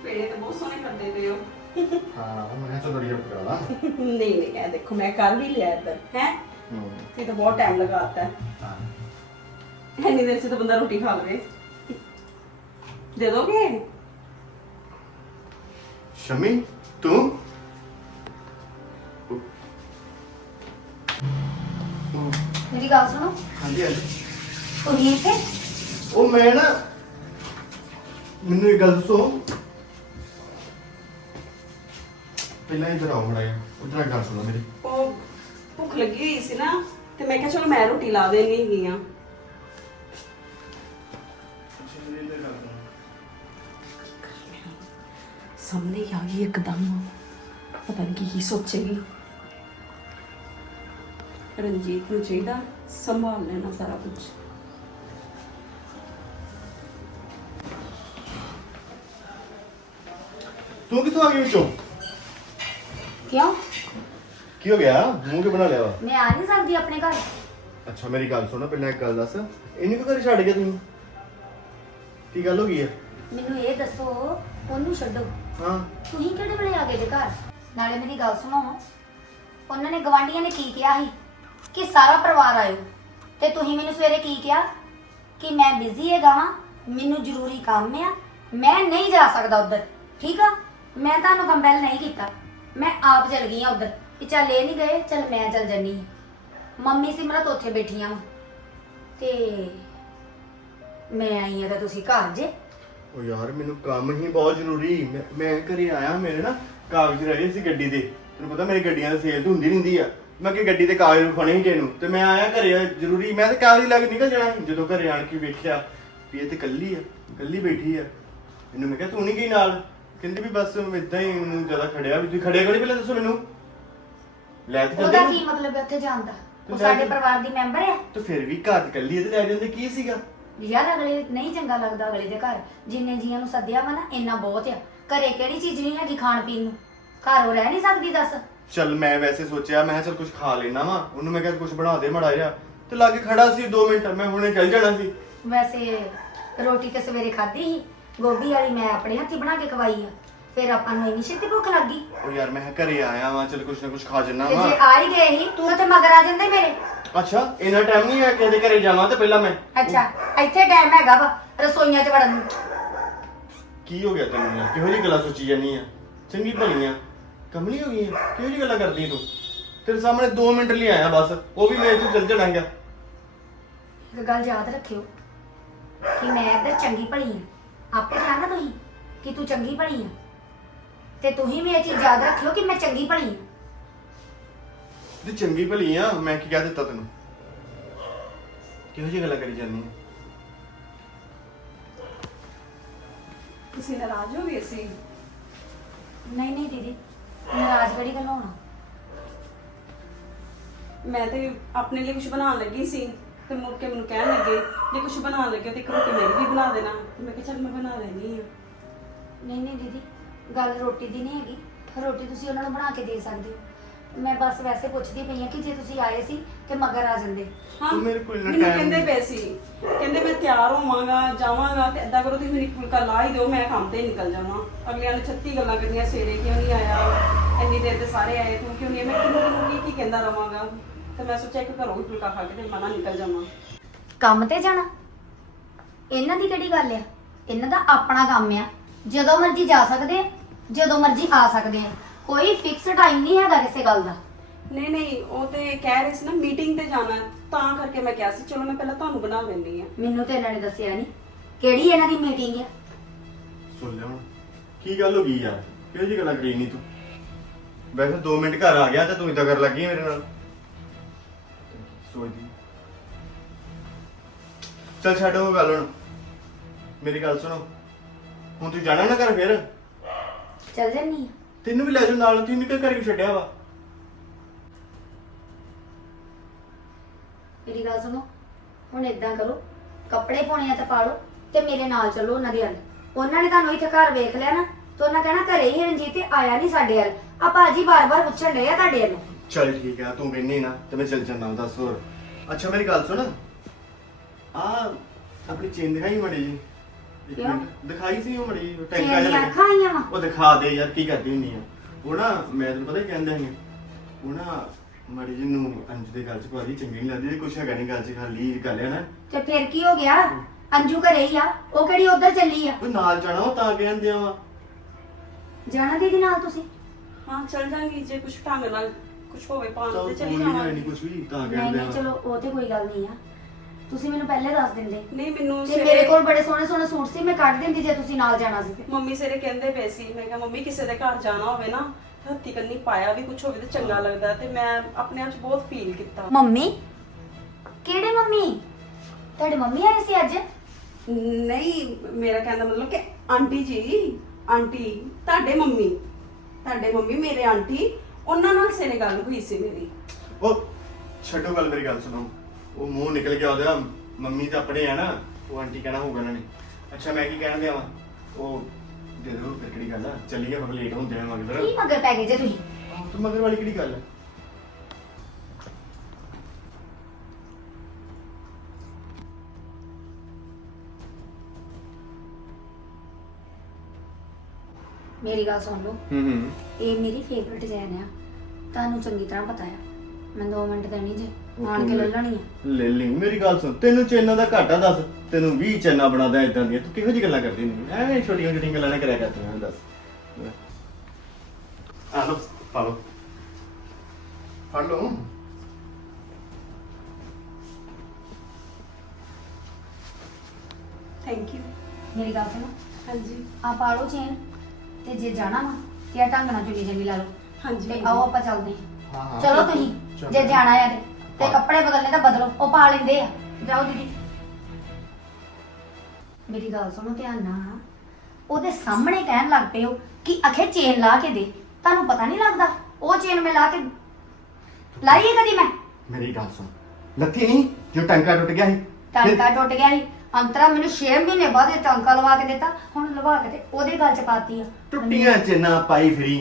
[SPEAKER 1] ਪੇੜੇ ਤਾਂ ਬਹੁਤ ਸੋਹਣੇ ਕਰਦੇ ਪਏ ਹੋ।
[SPEAKER 2] ਹਾਂ ਮੈਂ ਚਲੋ ਰੀਅਪ ਕਰਾ ਲਾ।
[SPEAKER 1] ਨਹੀਂ ਨਹੀਂ ਇਹ ਦੇਖੋ ਮੈਂ ਕਰ ਵੀ ਲਿਆ ਇਧਰ ਹੈ? ਤੇ ਤਾਂ ਬਹੁਤ ਟਾਈਮ ਲਗਾਤਾ ਹੈ।
[SPEAKER 2] ਹਾਂ।
[SPEAKER 1] ਇੰਨੀ ਦੇਰ ਚ ਤਾਂ ਬੰਦਾ ਰੋਟੀ ਖਾ ਲਵੇ। ਦੇ ਦੋਗੇ?
[SPEAKER 2] ਸ਼ਮੀ ਤੂੰ?
[SPEAKER 3] ਮੇਰੀ ਗੱਲ ਸੁਣੋ।
[SPEAKER 2] ਹਾਂਜੀ ਹਾਂਜੀ।
[SPEAKER 3] ਤੁਸੀਂ ਇੱਥੇ?
[SPEAKER 2] ਉਹ ਮੈਂ ਨਾ ਮੈਨੂੰ ਇੱਕ ਗੱਲ ਦੱਸੋ। ਪਹਿਲਾਂ ਇਧਰ ਆਓ ਮੜਾ ਉਧਰ ਗੱਲ ਸੁਣੋ ਮੇਰੀ।
[SPEAKER 1] ਉਹ ਭੁੱਖ ਲੱਗੀ ਹੋਈ ਸੀ ਨਾ। ਤੇ ਮੈਂ ਕਿਹਾ ਚਲੋ ਮੈਂ ਰੋਟੀ ਲਾ ਦੇਣੀ ਹੈਗੀ ਆ। ਸਾਹਮਣੇ ਆ ਗਈ ਇੱਕਦਮ। ਪਤਾ ਨਹੀਂ ਕੀ ਸੋਚੇਗੀ। ਰਣਜੀਤ ਨੂੰ ਚਾਹੀਦਾ ਸੰਭਾਲ ਲੈਣਾ ਸਾਰਾ ਕੁਝ
[SPEAKER 2] ਤੂੰ ਕਿੱਥੋਂ ਆ ਗਈ ਵਿੱਚੋਂ?
[SPEAKER 3] ਕਿਉਂ?
[SPEAKER 2] ਕੀ ਹੋ ਗਿਆ? ਮੂੰਹ ਕੇ ਬਣਾ ਲਿਆ ਵਾ?
[SPEAKER 3] ਮੈਂ ਆ ਨਹੀਂ ਸਕਦੀ ਆਪਣੇ ਘਰ।
[SPEAKER 2] ਅੱਛਾ ਮੇਰੀ ਗੱਲ ਸੁਣੋ ਪਹਿਲਾਂ ਇੱਕ ਗੱਲ ਦੱਸ। ਇਹਨੂੰ ਕਿਉਂ ਘਰੇ ਛੱਡ ਗਿਆ ਤੂੰ? ਕੀ ਗੱਲ ਹੋ ਗਈ ਹੈ
[SPEAKER 3] ਮੈਨੂੰ ਇਹ ਦੱਸੋ ਉਹਨੂੰ ਛੱਡੋ।
[SPEAKER 2] ਹਾਂ।
[SPEAKER 3] ਤੁਸੀਂ ਕਿਹੜੇ ਵੇਲੇ ਆ ਗਏ ਜੇ ਘਰ? ਨਾਲੇ ਮੇਰੀ ਗੱਲ ਸੁਣੋ। ਉਹਨਾਂ ਨੇ ਗਵਾਂਢੀਆਂ ਨੇ ਕੀ ਕਿਹਾ ਸੀ? ਕਿ ਸਾਰਾ ਪਰਿਵਾਰ ਆਇਓ। ਤੇ ਤੁਸੀਂ ਮੈਨੂੰ ਸਵੇਰੇ ਕੀ ਕਿਹਾ? ਕਿ ਮੈਂ ਬਿਜ਼ੀ ਹੈਗਾ ਵਾਂ ਮੈਨੂੰ ਜ਼ਰੂਰੀ ਕੰਮ ਆ ਮੈਂ ਨਹੀਂ ਜਾ ਸਕਦਾ ਉਧਰ। ਠੀਕ ਆ? ਮੈਂ ਤੁਹਾਨੂੰ ਕੰਪੈਲ ਨਹੀਂ ਕੀਤਾ। ਮੈਂ ਆਪ ਚਲ ਗਈ ਆ ਉਧਰ। ਕਿ ਚੱਲ ਇਹ ਨਹੀਂ ਗਏ, ਚੱਲ ਮੈਂ ਚੱਲ ਜੰਨੀ ਮੰਮੀ ਸਿਮਰਤ ਉੱਥੇ ਬੈਠੀਆਂ ਵਾਂ ਤੇ ਮੈਂ ਆਈ ਆ ਤਾਂ ਤੁਸੀਂ ਘਰ ਜੇ।
[SPEAKER 2] ਉਹ ਯਾਰ, ਮੈਨੂੰ ਕੰਮ ਹੀ ਬਹੁਤ ਜ਼ਰੂਰੀ। ਮੈਂ- ਮੈਂ ਘਰੇ ਆਇਆ ਮੇਰੇ ਨਾ, ਕਾਗਜ਼ ਰਹਿ ਗਏ ਸੀ ਗੱਡੀ ਦੇ। ਤੈਨੂੰ ਪਤਾ ਮੇਰੀ ਗੱਡੀਆਂ ਦੀ ਸੇਲ ਹੁੰਦੀ ਰਹਿੰਦੀ ਆ। ਮੈਂ ਕਿ ਗੱਡੀ ਦੇ ਕਾਗਜ਼ ਵਿਖਾਉਣੇ ਸੀ ਤੈਨੂੰ ਤੇ ਮੈਂ ਆਇਆ ਘਰੇ, ਜ਼ਰੂਰੀ, ਮੈਂ ਤੇ ਕਾਗਜ਼ ਲੈ ਕੇ ਨਿਕਲ ਜਾਣਾ ਸੀ। ਜਦੋਂ ਘਰੇ ਆਣ ਕੇ ਵੇਖਿਆ ਵੀ ਇਹ ਤੇ ਕੱਲੀ ਆ ਕੱਲੀ ਬੈਠੀ ਆ। ਇਹਨੂੰ ਮੈਂ ਕਿਹਾ, ਤੂੰ ਨਹੀਂ ਗਈ ਨਾਲ? ਕਹਿੰਦੀ ਵੀ ਬਸ ਇਦਾਂ ਹੀ ਮੈਨੂੰ ਜ਼ਿਆਦਾ ਖੜਿਆ ਵੀ ਤੁਸੀਂ ਖੜਿਆ ਕਿਉਂ ਨਹੀਂ ਪਹਿਲਾਂ ਦੱਸੋ ਮੈਨੂੰ? ਲੈ ਤੇ
[SPEAKER 3] ਉਹਦਾ
[SPEAKER 2] ਜਾਂਦੇ
[SPEAKER 3] ਕੀ। ਮਤਲਬ ਹੈ ਉੱਥੇ ਜਾਣ ਦਾ? ਉਹ
[SPEAKER 2] ਲੈ
[SPEAKER 3] ਸਾਡੇ। ਪਰਿਵਾਰ ਦੀ ਮੈਂਬਰ ਹੈ?
[SPEAKER 2] ਤੇ ਫਿਰ ਵੀ ਘਰ 'ਚ ਕੱਲੀ ਤੇ ਲੈ ਜਾਂਦੇ ਕੀ ਸੀਗਾ?
[SPEAKER 3] ਯਾਰ ਅਗਲੇ ਨਹੀਂ ਚੰਗਾ ਲੱਗਦਾ ਅਗਲੇ ਦੇ ਘਰ। ਜਿੰਨੇ ਜੀਆਂ ਨੂੰ ਸੱਦਿਆ ਵਾ ਨਾ ਇੰਨਾ ਬਹੁਤ ਆ। ਘਰੇ ਕਿਹੜੀ ਚੀਜ਼ ਨਹੀਂ ਹੈਗੀ ਖਾਣ ਪੀਣ ਨੂੰ? ਘਰ ਉਹ ਰਹਿ ਨਹੀਂ ਸਕਦੀ ਦੱਸ।
[SPEAKER 2] ਚਲ ਮੈਂ ਵੈਸੇ ਸੋਚਿਆ ਮੈਂ ਚਲ ਕੁਝ ਖਾ ਲੈਣਾ ਵਾ। ਉਹਨੂੰ ਮੈਂ ਕਿਹਾ ਕੁਝ ਬਣਾ ਦੇ ਮੜਾ ਜਾ ਤੇ ਲਾਗੇ ਖੜਾ ਸੀ 2 ਮਿੰਟ ਮੈਂ ਹੁਣੇ ਚੱਲ ਜਾਣਾ ਸੀ।
[SPEAKER 3] ਵੈਸੇ ਰੋਟੀ ਤੇ ਸਵੇਰੇ ਖਾਧੀ ਸੀ। ਗੋਭੀ ਵਾਲੀ ਮੈਂ ਆਪਣੇ ਹੱਥੀ ਬਣਾ ਕੇ ਖਵਾਈ ਆ। ਫਿਰ ਆਪਾਂ ਨੂੰ ਇੰਨੀ ਛੇਤੀ ਭੁੱਖ ਲੱਗ
[SPEAKER 2] ਉਹ ਯਾਰ ਮੈਂ ਕਿਹਾ ਘਰੇ ਆਇਆ ਵਾਂ ਚਲ ਕੁਝ ਨਾ ਕੁਝ ਖਾ ਜੰਨਾ
[SPEAKER 3] ਤੇ ਜੇ
[SPEAKER 2] ਵਾ
[SPEAKER 3] ਆ ਹੀ ਗਏ ਸੀ ਤੂੰ ਤੇ ਮਗਰ ਆ ਜਾਂਦੇ ਮੇਰੇ।
[SPEAKER 2] ਅੱਛਾ ਇੰਨਾ ਟਾਈਮ ਨਹੀਂ ਹੈ ਕਿਸੇ ਦੇ ਘਰੇ ਜਾਵਾਂ ਤੇ ਪਹਿਲਾਂ ਮੈਂ?
[SPEAKER 3] ਅੱਛਾ ਇੱਥੇ ਟਾਈਮ ਹੈਗਾ ਵਾ ਰਸੋਈਆਂ 'ਚ ਵੜਨ ਨੂੰ।
[SPEAKER 2] ਕੀ ਹੋ ਗਿਆ ਤੈਨੂੰ ਯਾਰ? ਕਿਹੋ ਜਿਹੀ ਗੱਲਾਂ ਸੋਚੀ ਜਾਨੀ ਆ? ਚੰਗੀ ਭਲੀਆਂ। ਕਮਲੀ ਹੋ ਗਈ ਆ? ਕਿਹੋ ਜਿਹੀ ਗੱਲਾਂ ਕਰਦੀ ਤੂੰ? ਤੇਰੇ ਸਾਹਮਣੇ 2 ਮਿੰਟ ਲਈ ਆਇਆ ਬਸ। ਉਹ ਵੀ ਮੈਂ ਇੱਥੋਂ ਚੱਲ ਜਾਣਾ ਹੈਗਾ
[SPEAKER 3] ਇੱਕ ਗੱਲ ਯਾਦ ਰੱਖਿਓ ਕਿ ਮੈਂ ਇੱਧਰ ਚੰਗੀ ਭਲੀ ਆ। ਆਪੇ ਜਾਣਾ ਤੁਸੀਂ ਕਿ ਤੂੰ ਚੰਗੀ ਭਲੀ ਆ? ਤੇ ਤੁਸੀਂ ਵੀ ਇਹ ਚੀਜ਼ ਯਾਦ ਰੱਖਿਓ ਕਿ ਮੈਂ ਚੰਗੀ ਭਲੀ ਆ
[SPEAKER 2] ਤੂੰ ਚੰਗੀ ਭਲੀ ਆ ਮੈਂ ਕੀ ਕਹਿ ਦਿੱਤਾ ਤੈਨੂੰ? ਕਿਹੋ ਜਿਹੀ ਗੱਲਾਂ ਕਰੀ ਜਾਨੀ ਆ?
[SPEAKER 1] ਤੁਸੀਂ ਨਾਰਾਜ਼ ਹੋ ਗਏ ਸੀ?
[SPEAKER 3] ਨਹੀਂ ਨਹੀਂ ਦੀਦੀ ਨਾਰਾਜ਼ ਕਿਹੜੀ ਗੱਲ ਹੋਣਾ?
[SPEAKER 1] ਮੈਂ ਤੇ ਆਪਣੇ ਲਈ ਕੁਝ ਬਣਾਉਣ ਲੱਗੀ ਸੀ ਤੇ ਮੁੜ ਕੇ ਮੈਨੂੰ ਕਹਿਣ ਲੱਗੇ ਜੇ ਕੁਝ ਬਣਾਉਣ ਲੱਗੇ ਤੇ ਇੱਕ ਰੋਟੀ ਮੇਰੀ ਵੀ ਬਣਾ ਦੇਣਾ। ਤੇ ਮੈਂ ਕਿਹਾ ਚੱਲ ਮੈਂ ਬਣਾ ਲੈਣੀ ਆ
[SPEAKER 3] ਨਹੀਂ ਨਹੀਂ ਦੀਦੀ ਗੱਲ ਰੋਟੀ ਦੀ ਨਹੀਂ ਹੈਗੀ। ਰੋਟੀ ਤੁਸੀਂ ਉਹਨਾਂ ਨੂੰ ਬਣਾ ਕੇ ਦੇ ਸਕਦੇ ਹੋ। ਮੈਂ ਬਸ ਵੈਸੇ ਪੁੱਛਦੀ ਪਈ ਆ ਕਿ ਜੇ ਤੁਸੀਂ ਆਏ ਸੀ ਤੇ ਮਗਰ ਆ ਜਾਂਦੇ।
[SPEAKER 1] ਹਾਂ
[SPEAKER 2] ਤੂੰ ਮੇਰੇ ਕੋਲ ਇੰਨਾ
[SPEAKER 1] ਮੈਨੂੰ
[SPEAKER 2] time
[SPEAKER 1] ਕਹਿੰਦੇ। ਪਏ ਸੀ। ਕਹਿੰਦੇ ਮੈਂ ਤਿਆਰ ਹੋਵਾਂਗਾ ਜਾਵਾਂਗਾ ਤੇ ਏਦਾਂ ਕਰੋ ਤੁਸੀਂ ਮੇਰੀ ਫੁਲਕਾ ਲਾ ਹੀ ਦਿਓ ਮੈਂ ਕੰਮ ਤੇ ਨਿਕਲ ਜਾਵਾਂ। ਅਗਲਿਆਂ ਨੇ 36 ਗੱਲਾਂ ਕਰਨੀਆਂ ਸਵੇਰੇ ਕਿਉਂ ਨਹੀਂ ਆਇਆ? ਇੰਨੀ ਦੇਰ ਤੇ ਸਾਰੇ ਆਏ ਤੂੰ ਕਿਉਂ ਨਹੀਂ ਆਇਆ? ਮੈਂ ਕਿਹਨੂੰ ਕਿਹਨੂੰ ਕੀ- ਕੀ ਕਹਿੰਦਾ ਰਵਾਂਗਾ। ਤੇ ਮੈਂ ਸੋਚਿਆ ਕਿ ਘਰੋਂ ਹੀ ਫੁਲਕਾ ਖਾ ਕੇ ਤੇ ਮਨਾ ਨਿਕਲ ਜਾਵਾਂ।
[SPEAKER 3] ਕੰਮ ਤੇ ਜਾਣਾ? ਇਹਨਾਂ ਦੀ ਕਿਹੜੀ ਗੱਲ ਆ? ਇਹਨਾਂ ਦਾ ਆਪਣਾ ਕੰਮ ਆ। ਜਦੋਂ ਮਰਜ਼ੀ ਜਾ ਸਕਦੇ ਆ। ਜਦੋਂ ਮਰਜ਼ੀ ਆ ਸਕਦੇ ਆ। ਕੋਈ ਫਿਕਸ ਟਾਈਮ ਨਹੀਂ ਹੈਗਾ ਕਿਸੇ ਗੱਲ ਦਾ।
[SPEAKER 1] ਨਹੀਂ ਨਹੀਂ ਉਹ ਤੇ ਕਹਿ ਰਹੇ ਸੀ ਨਾ ਮੀਟਿੰਗ ਤੇ ਜਾਣਾ ਹੈ, ਤਾਂ ਕਰਕੇ ਮੈਂ ਕਿਹਾ ਸੀ ਚਲੋ ਮੈਂ ਪਹਿਲਾਂ ਤੁਹਾਨੂੰ ਬਣਾ ਲੈਂਦੀ ਆ
[SPEAKER 3] ਮੈਨੂੰ ਤੇ ਇਹਨਾਂ ਨੇ ਦੱਸਿਆ ਨਹੀਂ ਕਿਹੜੀ ਇਹਨਾਂ ਦੀ ਮੀਟਿੰਗ ਆ?
[SPEAKER 2] ਸੁਣ ਲਿਆ ਹੁਣ। ਕੀ ਗੱਲ ਹੋ ਗਈ ਯਾਰ ਕਿਹੋ ਜਿਹੀ ਗੱਲਾਂ ਕਰੀ ਨਹੀਂ ਤੂੰ? ਵੈਸੇ 2 ਮਿੰਟ ਘਰ ਆ ਗਿਆ ਤੇ ਤੂੰ ਇਦਾਂ ਕਰ ਲੱਗੀ ਮੇਰੇ ਨਾਲ। ਸੋਚਦੀ। ਚੱਲ ਛੱਡ ਉਹ ਗੱਲ ਹੁਣ। ਮੇਰੀ ਗੱਲ ਸੁਣੋ। ਹੁਣ ਤੂੰ ਜਾਣਾ ਨਾ ਘਰ ਫਿਰ?
[SPEAKER 3] ਚੱਲ ਜੰਨੀ
[SPEAKER 2] ਤੈਨੂੰ ਵੀ ਲੈ ਜਾਓ ਨਾਲ ਤੈਨੂੰ ਕਿਉਂ ਘਰ ਕਿਉਂ ਛੱਡਿਆ ਵਾ?
[SPEAKER 3] ਮੇਰੀ ਗੱਲ ਸੁਣੋ ਹੁਣ ਇਦਾਂ ਕਰੋ ਕੱਪੜੇ ਪਾਉਣੇ ਆ ਤਾਂ ਪਾ ਲਓ ਤੇ ਮੇਰੇ ਨਾਲ ਚੱਲੋ ਉਹਨਾਂ ਦੇ ਵੱਲ। ਉਹਨਾਂ ਨੇ ਤੁਹਾਨੂੰ ਇੱਥੇ ਘਰ ਵੇਖ ਲਿਆ ਨਾ ਤੇ ਉਹਨਾਂ ਕਹਿਣਾ ਘਰੇ ਹੀ ਰਣਜੀਤ ਤੇ ਆਇਆ ਨਹੀਂ ਸਾਡੇ ਵੱਲ। ਆ ਭਾਜੀ ਬਾਰ-ਬਾਰ ਪੁੱਛਣ ਡਏ ਆ ਤੁਹਾਡੇ ਵੱਲੋਂ।
[SPEAKER 2] ਚੱਲ ਠੀਕ ਆ ਤੂੰ ਕਹਿੰਨੀ ਨਾ ਤੇ ਮੈਂ ਚੱਲ ਜਾਂਦਾ ਦੱਸ ਹੋਰ। ਅੱਛਾ ਮੇਰੀ ਗੱਲ ਸੁਣ। ਆ ਆਪਣੀ ਚੇਨ ਦਿਖਾਈ ਮੜੀ ਜੀ ਇੱਕ
[SPEAKER 3] ਕਿਉਂ?
[SPEAKER 2] ਮਿੰਟ, ਦਿਖਾਈ ਸੀ ਉਹ ਮੜੀ ਟੈਂਕਾ ਜਿਹਾ
[SPEAKER 3] ਅੱਖਾਂ ਆਈਆਂ ਵਾ।
[SPEAKER 2] ਉਹ ਦਿਖਾ ਦੇ ਯਾਰ ਕੀ ਕਰਦੀ ਹੁੰਨੀ ਆ। ਉਹ ਨਾ ਮੈਂ ਤੈਨੂੰ ਪਤਾ ਕੀ ਕਹਿੰਦਾ ਸੀ? ਉਹ ਨਾ ਮੜੀ ਜੀ ਨੂੰ ਅੰਜ ਦੇ ਗੱਲ ਚ ਭਾਰੀ ਚੰਗੀ ਨਹੀਂ ਲੱਗਦੀ ਕੁਛ ਹੈਗਾ ਨਹੀਂ ਗੱਲ ਚ ਖਾਲੀ ਗੱਲ ਹੈ ਨਾ।
[SPEAKER 3] ਤੇ ਫਿਰ ਕੀ ਹੋ ਗਿਆ? ਅੰਜੂ ਘਰੇ ਹੀ ਆ। ਉਹ ਕਿਹੜੀ ਉਧਰ ਚੱਲੀ ਆ?
[SPEAKER 2] ਉਹ ਨਾਲ ਜਾਣਾ ਉਹ ਤਾਂ ਕਹਿੰਦੇ ਆ
[SPEAKER 3] ਜਾਣਾ ਦੀਦੀ ਨਾਲ ਤੁਸੀਂ?
[SPEAKER 1] ਹਾਂ ਚੱਲ ਜਾਾਂਗੀ ਜੇ ਕੁਝ ਢੰਗ ਨਾਲ ਕੁਝ ਹੋਵੇ ਪਾਣ
[SPEAKER 2] ਤਾਂ
[SPEAKER 1] ਤੇ
[SPEAKER 2] ਕੋਈ
[SPEAKER 1] ਚਲੀ
[SPEAKER 2] ਨਹੀਂ
[SPEAKER 1] ਜਾਵਾਂਗੀ
[SPEAKER 2] ਕੁਛ ਵੀ ਤਾਂ
[SPEAKER 3] ਨਹੀਂ
[SPEAKER 2] ਕਹਿੰਦੇ
[SPEAKER 3] ਨਹੀਂ
[SPEAKER 2] ਆ
[SPEAKER 3] ਚਲੋ ਉਹ ਤੇ ਕੋਈ ਗੱਲ ਨਹੀਂ ਆ। ਤੁਸੀਂ ਮੈਨੂੰ ਪਹਿਲੇ ਦੱਸ ਦਿੰਦੇ।
[SPEAKER 1] ਨਹੀਂ ਮੈਨੂੰ
[SPEAKER 3] ਤੇ ਮੇਰੇ ਕੋਲ ਬੜੇ ਸੋਹਣੇ ਸੋਹਣੇ ਸੂਟ ਸੀ ਮੈਂ ਕੱਢ ਦਿੰਦੀ ਜੇ ਤੁਸੀਂ ਨਾਲ ਜਾਣਾ ਸੀ। ਤੇ
[SPEAKER 1] ਮੰਮੀ ਸਿਰੇ ਕਹਿੰਦੇ ਪਏ ਸੀ ਮੈਂ ਕਿਹਾ ਮੰਮੀ ਕਿਸੇ ਦੇ ਘਰ ਜਾਣਾ ਹੋਵੇ ਨਾ ਤੇ ਹੱਥੀ ਕੰਨੀ ਪਾਇਆ ਵੀ ਕੁਝ ਹੋਵੇ ਤੇ ਚੰਗਾ ਲੱਗਦਾ ਤੇ ਮੈਂ ਆਪਣੇ ਆਪ 'ਚ ਬਹੁਤ ਫੀਲ ਕੀਤਾ।
[SPEAKER 3] ਮੰਮੀ? ਕਿਹੜੇ ਮੰਮੀ? ਤੁਹਾਡੇ ਮੰਮੀ ਆਏ ਸੀ ਅੱਜ?
[SPEAKER 1] ਨਹੀਂ ਮੇਰਾ ਕਹਿੰਦਾ ਮਤਲਬ ਕਿ ਆਂਟੀ ਜੀ ਆਂਟੀ ਤੁਹਾਡੇ ਮੰਮੀ ਤੁਹਾਡੇ ਮੰਮੀ ਮੇਰੇ ਆਂਟੀ ਉਹਨਾਂ ਨਾਲ ਸਿਰੇ ਗੱਲ ਹੋਈ ਸੀ ਮੇਰੀ।
[SPEAKER 2] ਉਹ ਛੱਡੋ ਗੱਲ ਮੇਰੀ ਗੱਲ ਸੁਣੋ। ਉਹ ਮੂੰਹ ਨਿਕਲ ਗਿਆ ਉਹਦਾ ਮੰਮੀ ਤਾਂ ਆਪਣੇ ਆ ਨਾ ਉਹ ਆਂਟੀ ਕਹਿਣਾ ਹੋਊਗਾ ਉਹਨਾਂ ਨੇ। ਅੱਛਾ ਮੈਂ ਕੀ ਕਹਿਣ ਦਿਆਂ ਵਾਂ? ਉਹ ਦੇ ਦੋ ਫਿਰ ਕਿਹੜੀ ਗੱਲ ਆ? ਚੱਲੀਏ ਮਗਰ ਲੇਟ ਹੁੰਦੇ ਆ ਮਗਰ।
[SPEAKER 3] ਕੀ ਮਗਰ ਪੈ ਗਏ ਜੇ ਤੁਸੀਂ?
[SPEAKER 2] ਆਹ, ਤੇ ਮਗਰ ਵਾਲੀ ਕਿਹੜੀ ਗੱਲ ਆ?
[SPEAKER 3] ਮੇਰੀ ਗੱਲ ਸੁਣ ਲਓ।
[SPEAKER 2] ਹੂੰ ਹੂੰ।
[SPEAKER 3] ਇਹ ਮੇਰੀ ਫੇਵਰਿਟ ਡਿਜ਼ਾਈਨ ਆ। ਤੁਹਾਨੂੰ ਚੰਗੀ ਤਰ੍ਹਾਂ ਪਤਾ ਆ। ਮੈਂ 2 ਮਿੰਟ ਦੇਣੀ ਜੇ ਆਣ ਕੇ ਲੈ
[SPEAKER 2] ਲੈ-
[SPEAKER 3] ਲੈਣੀ ਆ।
[SPEAKER 2] ਲੈ ਲਈ। ਮੇਰੀ ਗੱਲ ਸੁਣ ਤੈਨੂੰ ਚੈਨਾਂ ਦਾ ਘਾਟਾ ਦੱਸ ਤੈਨੂੰ 20 ਚੈਨਾਂ ਬਣਾਦਾ ਇਦਾਂ ਦੀਆਂ ਤੂੰ ਕਿਹੋ ਜਿਹੀ ਗੱਲਾਂ ਕਰਦੀ ਨਹੀਂ ਐਵੇਂ ਛੋਟੀਆਂ ਛੋਟੀਆਂ ਗੱਲਾਂ ਨਾ ਕਰਿਆ ਕਰ ਤੂੰ ਦੱਸ। ਆ ਲੋ ਪਾ ਲੋ ਫੜ ਲੋ
[SPEAKER 1] ਥੈਂਕ ਯੂ
[SPEAKER 3] ਮੇਰੀ ਗੱਲ ਸੁਣੋ।
[SPEAKER 1] ਹਾਂਜੀ।
[SPEAKER 3] ਆ ਪਾ ਲਓ ਚੇਨ ਤੇ ਜੇ ਜਾਣਾ ਵਾ ਤੇ ਆ ਢੰਗ ਨਾਲ ਚੁੰਨੀ ਚੰਗੀ ਲਾ ਲਓ।
[SPEAKER 1] ਹਾਂਜੀ
[SPEAKER 3] ਤੇ
[SPEAKER 1] ਹਾਂਜੀ।
[SPEAKER 3] ਆਓ ਆਪਾਂ ਚੱਲਦੇ
[SPEAKER 2] ਹਾਂ,
[SPEAKER 3] ਹਾਂ।
[SPEAKER 2] ਹਾਂ,
[SPEAKER 3] ਚਲੋ ਤੁਸੀਂ। ਜੇ ਜਾਣਾ ਆ ਤੇ। ਕੱਪੜੇ ਬਦਲਨੇ ਤਾਂ ਬਦਲੋ ਉਹ ਪਾ ਲੈਂਦੇ ਆ। ਜਾਓ ਦੀਦੀ। ਮੇਰੀ ਗੱਲ ਸੁਣੋ ਧਿਆਨ ਨਾਲ। ਉਹਦੇ ਸਾਹਮਣੇ ਕਹਿਣ ਲੱਗ ਪਏ ਹੋ ਕਿ ਅਖੇ ਚੇਨ ਲਾ ਕੇ ਦੇ। ਤੁਹਾਨੂੰ ਪਤਾ ਨਹੀਂ ਲੱਗਦਾ ਉਹ ਚੇਨ ਮੈਂ ਲਾ ਕੇ ਲਾਈ ਹੈ ਕਦੀ ਮੈਂ?
[SPEAKER 2] ਮੇਰੀ ਗੱਲ ਸੁਣ। ਲੱਥੀ ਨਹੀਂ ਜੋ ਟੰਕਾ ਟੁੱਟ ਗਿਆ ਸੀ।
[SPEAKER 3] ਟਾਂਕਾ ਟੁੱਟ ਗਿਆ ਸੀ। ਅੰਤਰਾ ਮੈਨੂੰ 6 ਮਹੀਨੇ ਬਾਅਦ ਇਹ ਟਾਂਕਾ ਲਵਾ ਕੇ ਦਿੱਤਾ ਹੁਣ ਲਵਾ ਕੇ ਤੇ ਉਹਦੇ ਗੱਲ ਚ ਪਾਤੀ ਆ।
[SPEAKER 2] ਟੁੱਟੀਆਂ ਚੈਨਾਂ ਪਾਈ ਫਰੀ।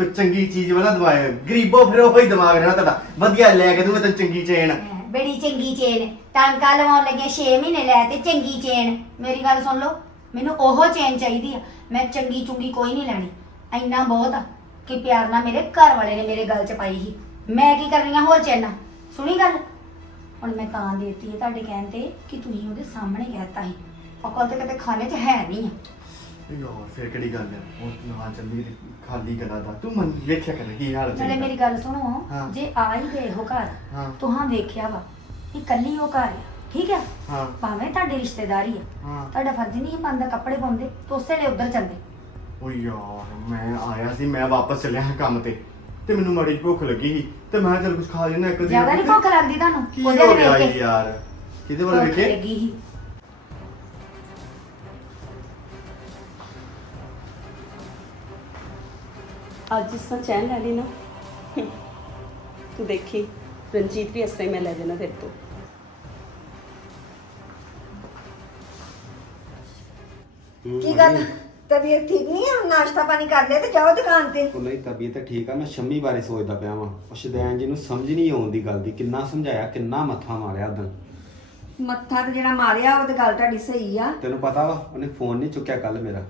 [SPEAKER 2] ਕੋਈ ਚੰਗੀ ਚੀਜ਼ ਵਾਲਾ ਦਵਾਏ ਗਰੀਬੋ ਫਿਰ, ਉਹ ਹੀ ਦਿਮਾਗ ਰਹਿਣਾ ਤੁਹਾਡਾ। ਵਧੀਆ ਲੈ ਕੇ ਦੂੰਗਾ ਤੈਨੂੰ ਚੰਗੀ ਚੈਨ।
[SPEAKER 3] ਬੜੀ ਚੰਗੀ ਚੇਨ। ਟਾਂਕਾ ਲਵਾਉਣ ਲੱਗੇ 6 ਮਹੀਨੇ ਲੈ ਤੇ ਚੰਗੀ ਚੇਨ। ਮੇਰੀ ਗੱਲ ਸੁਣ ਲਓ, ਮੈਨੂੰ ਉਹ ਚੇਨ ਚਾਹੀਦੀ ਆ। ਮੈਂ ਚੰਗੀ ਚੁੰਗੀ ਕੋਈ ਨਹੀਂ ਲੈਣੀ। ਇੰਨਾ ਬਹੁਤ ਆ ਕਿ ਪਿਆਰ ਨਾਲ ਮੇਰੇ ਘਰ ਵਾਲੇ ਨੇ ਮੇਰੇ ਗੱਲ ਚ ਪਾਈ ਸੀ। ਮੈਂ ਕੀ ਕਰਨੀਆਂ ਹੋਰ ਚੇਨਾਂ। ਸੁਣੀ ਗੱਲ? ਹੁਣ ਮੈਂ ਤਾਂ ਦੇਤੀ ਹੈ ਤੁਹਾਡੇ ਕਹਿਣ ਤੇ ਕਿ ਤੁਸੀਂ ਉਹਦੇ ਸਾਹਮਣੇ ਕਹਿਤਾ ਸੀ। ਅਕਲ ਤੇ ਕਿਤੇ ਖਾਣੇ 'ਚ ਹੈ ਨਹੀਂ ਆ।
[SPEAKER 2] ਯਾਰ ਫਿਰ ਕਿਹੜੀ ਗੱਲ ਹੈ ਉਹ ਨਾ ਚੱਲੀ ਤੇ ਖਾਲੀ ਗੱਲਾਂ ਦਾ। ਤੂੰ ਮਨ ਵੇਖਿਆ ਕਰ ਕੀ ਹਾਲ
[SPEAKER 3] ਨਾਲੇ ਮੇਰੀ ਗੱਲ ਸੁਣੋ
[SPEAKER 2] ਹਾਂ।
[SPEAKER 3] ਜੇ ਆ ਹੀ ਗਏ ਹੋ ਘਰ
[SPEAKER 2] ਹਾਂ।
[SPEAKER 3] ਤੁਹਾਂ ਦੇਖਿਆ ਵਾ ਕਿ ਕੱਲੀ ਉਹ ਘਰ ਆ ਠੀਕ ਆ?
[SPEAKER 2] ਹਾਂ।
[SPEAKER 3] ਭਾਵੇਂ ਤੁਹਾਡੀ ਰਿਸ਼ਤੇਦਾਰੀ ਆ
[SPEAKER 2] ਹਾਂ।
[SPEAKER 3] ਤੁਹਾਡਾ ਫਰਜ਼ ਨਹੀਂ ਬੰਦਾ ਕੱਪੜੇ ਪਾਉਂਦੇ ਤੇ ਉਸੇ ਵੇਲੇ ਉੱਧਰ ਚੱਲਦੇ।
[SPEAKER 2] ਓ ਯਾਰ ਮੈਂ ਆਇਆ ਸੀ ਮੈਂ ਵਾਪਸ ਚੱਲਿਆ ਹਾਂ ਕੰਮ ਤੇ ਤੇ ਮੈਨੂੰ ਮਾੜੀ ਜਿਹੀ ਭੁੱਖ ਲੱਗੀ ਸੀ ਤੇ ਮੈਂ ਕਿਹਾ ਚੱਲ ਕੁਝ ਖਾ ਲੈਣਾ ਇੱਕ ਦੀ
[SPEAKER 3] ਜ਼ਿਆਦਾ ਨਹੀਂ ਭੁੱਖ ਲੱਗਦੀ ਤੁਹਾਨੂੰ
[SPEAKER 2] ਕੀ
[SPEAKER 3] ਉਹਦੇ
[SPEAKER 2] ਹੋ
[SPEAKER 3] ਵੱਲ
[SPEAKER 2] ਗਿਆ
[SPEAKER 3] ਵੇਖ ਕੇ।
[SPEAKER 2] ਯਾਰ? ਕਿਹਦੇ ਵੱਲ
[SPEAKER 3] ਭੁੱਖ
[SPEAKER 2] ਵੇਖੇ
[SPEAKER 3] ਲੱਗੀ ਸੀ।
[SPEAKER 1] ਅੱਜ ਇਸ ਤਰ੍ਹਾਂ ਚੈਨ ਲੈ ਲਈ ਨਾ ਤੂੰ ਦੇਖੀ ਰਣਜੀਤ ਵੀ ਇਸ ਤਰ੍ਹਾਂ ਹੀ ਮੈਂ ਲੈ ਜਾਣਾ ਤੇਰੇ ਤੋਂ।
[SPEAKER 4] ਕੀ ਗੱਲ? ਤਬੀਅਤ ਠੀਕ ਨਹੀਂ ਹੈ ਨਾਸ਼ਤਾ ਪਾਣੀ ਕਰ ਲਿਆ ਤੇ ਜਾਓ ਦੁਕਾਨ ਤੇ।
[SPEAKER 5] ਉਹ ਨਹੀਂ ਤਬੀਅਤ ਤਾਂ ਠੀਕ ਆ ਮੈਂ ਸ਼ੰਮੀ ਬਾਰੇ ਸੋਚਦਾ ਪਿਆ ਵਾਂ। ਉਹ ਸ਼ਦੈਨ ਜੀ ਨੂੰ ਸਮਝ ਨਹੀਂ ਆਉਂਦੀ ਗੱਲ ਦੀ ਕਿੰਨਾ ਸਮਝਾਇਆ ਕਿੰਨਾ ਮੱਥਾ ਮਾਰਿਆ ਉਦੋਂ
[SPEAKER 4] ਮੱਥਾ ਤੇ ਜਿਹੜਾ ਮਾਰਿਆ ਉਹ ਤੇ ਗੱਲ ਤੁਹਾਡੀ ਸਹੀ ਆ।
[SPEAKER 5] ਤੈਨੂੰ ਪਤਾ ਵਾ ਉਹਨੇ ਫੋਨ ਨਹੀਂ ਚੁੱਕਿਆ ਕੱਲ ਮੇਰਾ।